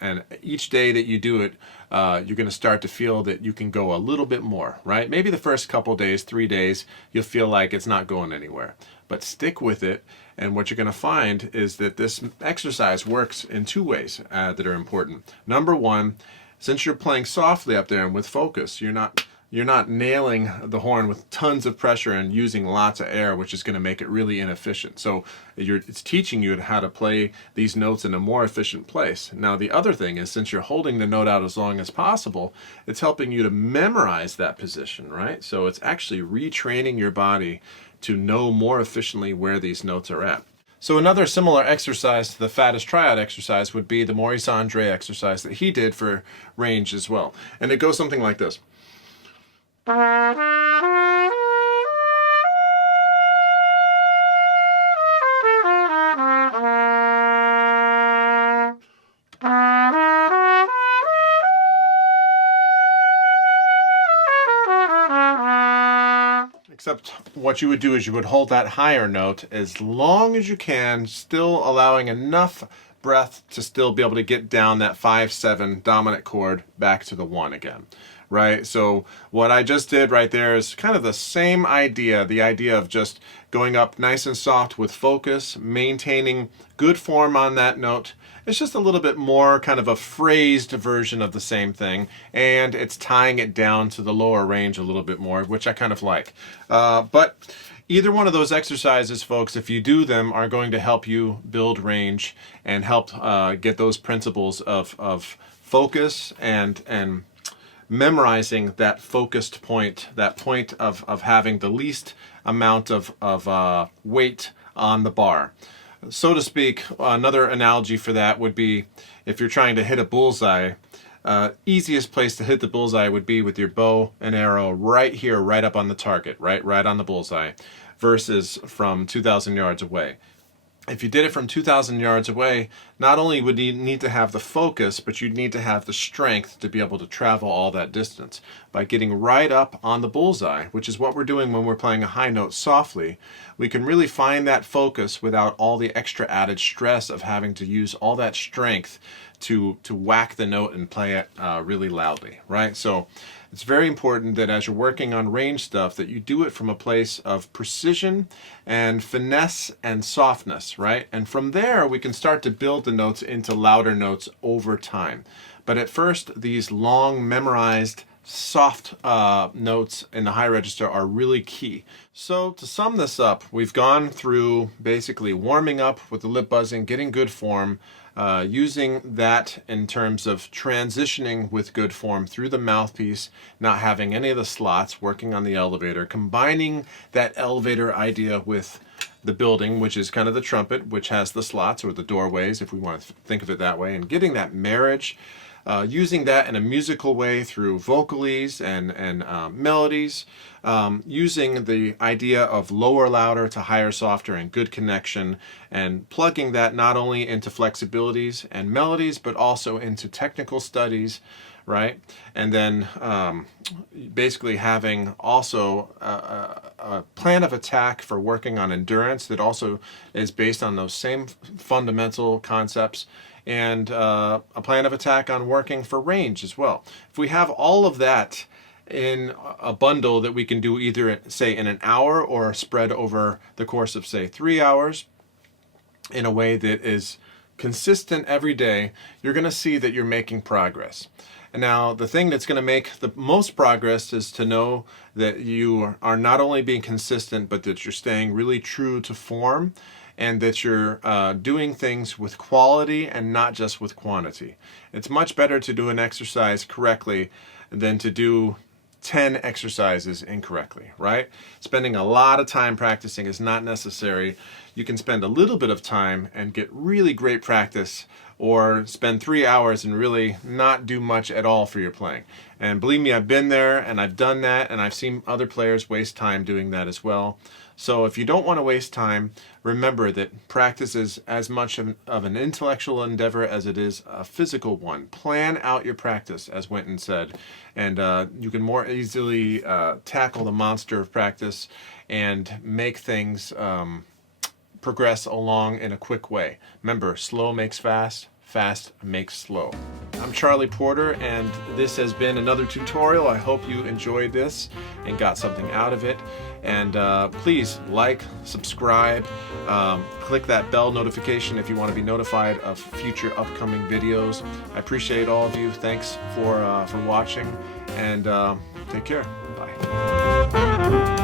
And each day that you do it, you're going to start to feel that you can go a little bit more, right? Maybe the first couple days, 3 days, you'll feel like it's not going anywhere. But stick with it, and what you're going to find is that this exercise works in 2 ways that are important. Number one, since you're playing softly up there and with focus, you're not you're not nailing the horn with tons of pressure and using lots of air, which is going to make it really inefficient. So it's teaching you how to play these notes in a more efficient place. Now the other thing is, since you're holding the note out as long as possible, it's helping you to memorize that position, right? So it's actually retraining your body to know more efficiently where these notes are at. So another similar exercise to the fattest triad exercise would be the Maurice Andre exercise that he did for range as well. And it goes something like this. Except what you would do is you would hold that higher note as long as you can, still allowing enough breath to still be able to get down that 5-7 dominant chord back to the 1 again, right? So what I just did right there is kind of the same idea, the idea of just going up nice and soft with focus, maintaining good form on that note. It's just a little bit more kind of a phrased version of the same thing, and it's tying it down to the lower range a little bit more, which I kind of like. But either one of those exercises, folks, if you do them, are going to help you build range and help get those principles of focus and memorizing that focused point, that point of having the least amount of weight on the bar. So to speak, another analogy for that would be if you're trying to hit a bullseye, easiest place to hit the bullseye would be with your bow and arrow right here, right up on the target, right on the bullseye, versus from 2,000 yards away. If you did it from 2,000 yards away, not only would you need to have the focus, but you'd need to have the strength to be able to travel all that distance. By getting right up on the bullseye, which is what we're doing when we're playing a high note softly, we can really find that focus without all the extra added stress of having to use all that strength to whack the note and play it really loudly, right? So it's very important that as you're working on range stuff that you do it from a place of precision and finesse and softness, right? And from there we can start to build the notes into louder notes over time. But at first, these long memorized soft notes in the high register are really key. So to sum this up, we've gone through basically warming up with the lip buzzing, getting good form, using that in terms of transitioning with good form through the mouthpiece, not having any of the slots, working on the elevator, combining that elevator idea with the building, which is kind of the trumpet, which has the slots or the doorways, if we want to think of it that way, and getting that marriage, using that in a musical way through vocalises and melodies, using the idea of lower louder to higher softer and good connection, and plugging that not only into flexibilities and melodies, but also into technical studies, right? And then basically having also a plan of attack for working on endurance that also is based on those same fundamental concepts, and a plan of attack on working for range as well. If we have all of that in a bundle that we can do either, say, in an hour or spread over the course of, say, 3 hours in a way that is consistent every day, you're going to see that you're making progress. And now the thing that's going to make the most progress is to know that you are not only being consistent, but that you're staying really true to form, and that you're doing things with quality and not just with quantity. It's much better to do an exercise correctly than to do 10 exercises incorrectly, right? Spending a lot of time practicing is not necessary. You can spend a little bit of time and get really great practice, or spend 3 hours and really not do much at all for your playing. And believe me, I've been there and I've done that, and I've seen other players waste time doing that as well. So if you don't want to waste time, remember that practice is as much of an intellectual endeavor as it is a physical one. Plan out your practice, as Winton said, and you can more easily tackle the monster of practice and make things progress along in a quick way. Remember, slow makes fast, fast makes slow. I'm Charlie Porter, and this has been another tutorial. I hope you enjoyed this and got something out of it. And please like, subscribe, click that bell notification if you want to be notified of future upcoming videos. I appreciate all of you. Thanks for watching, and Take care. Bye.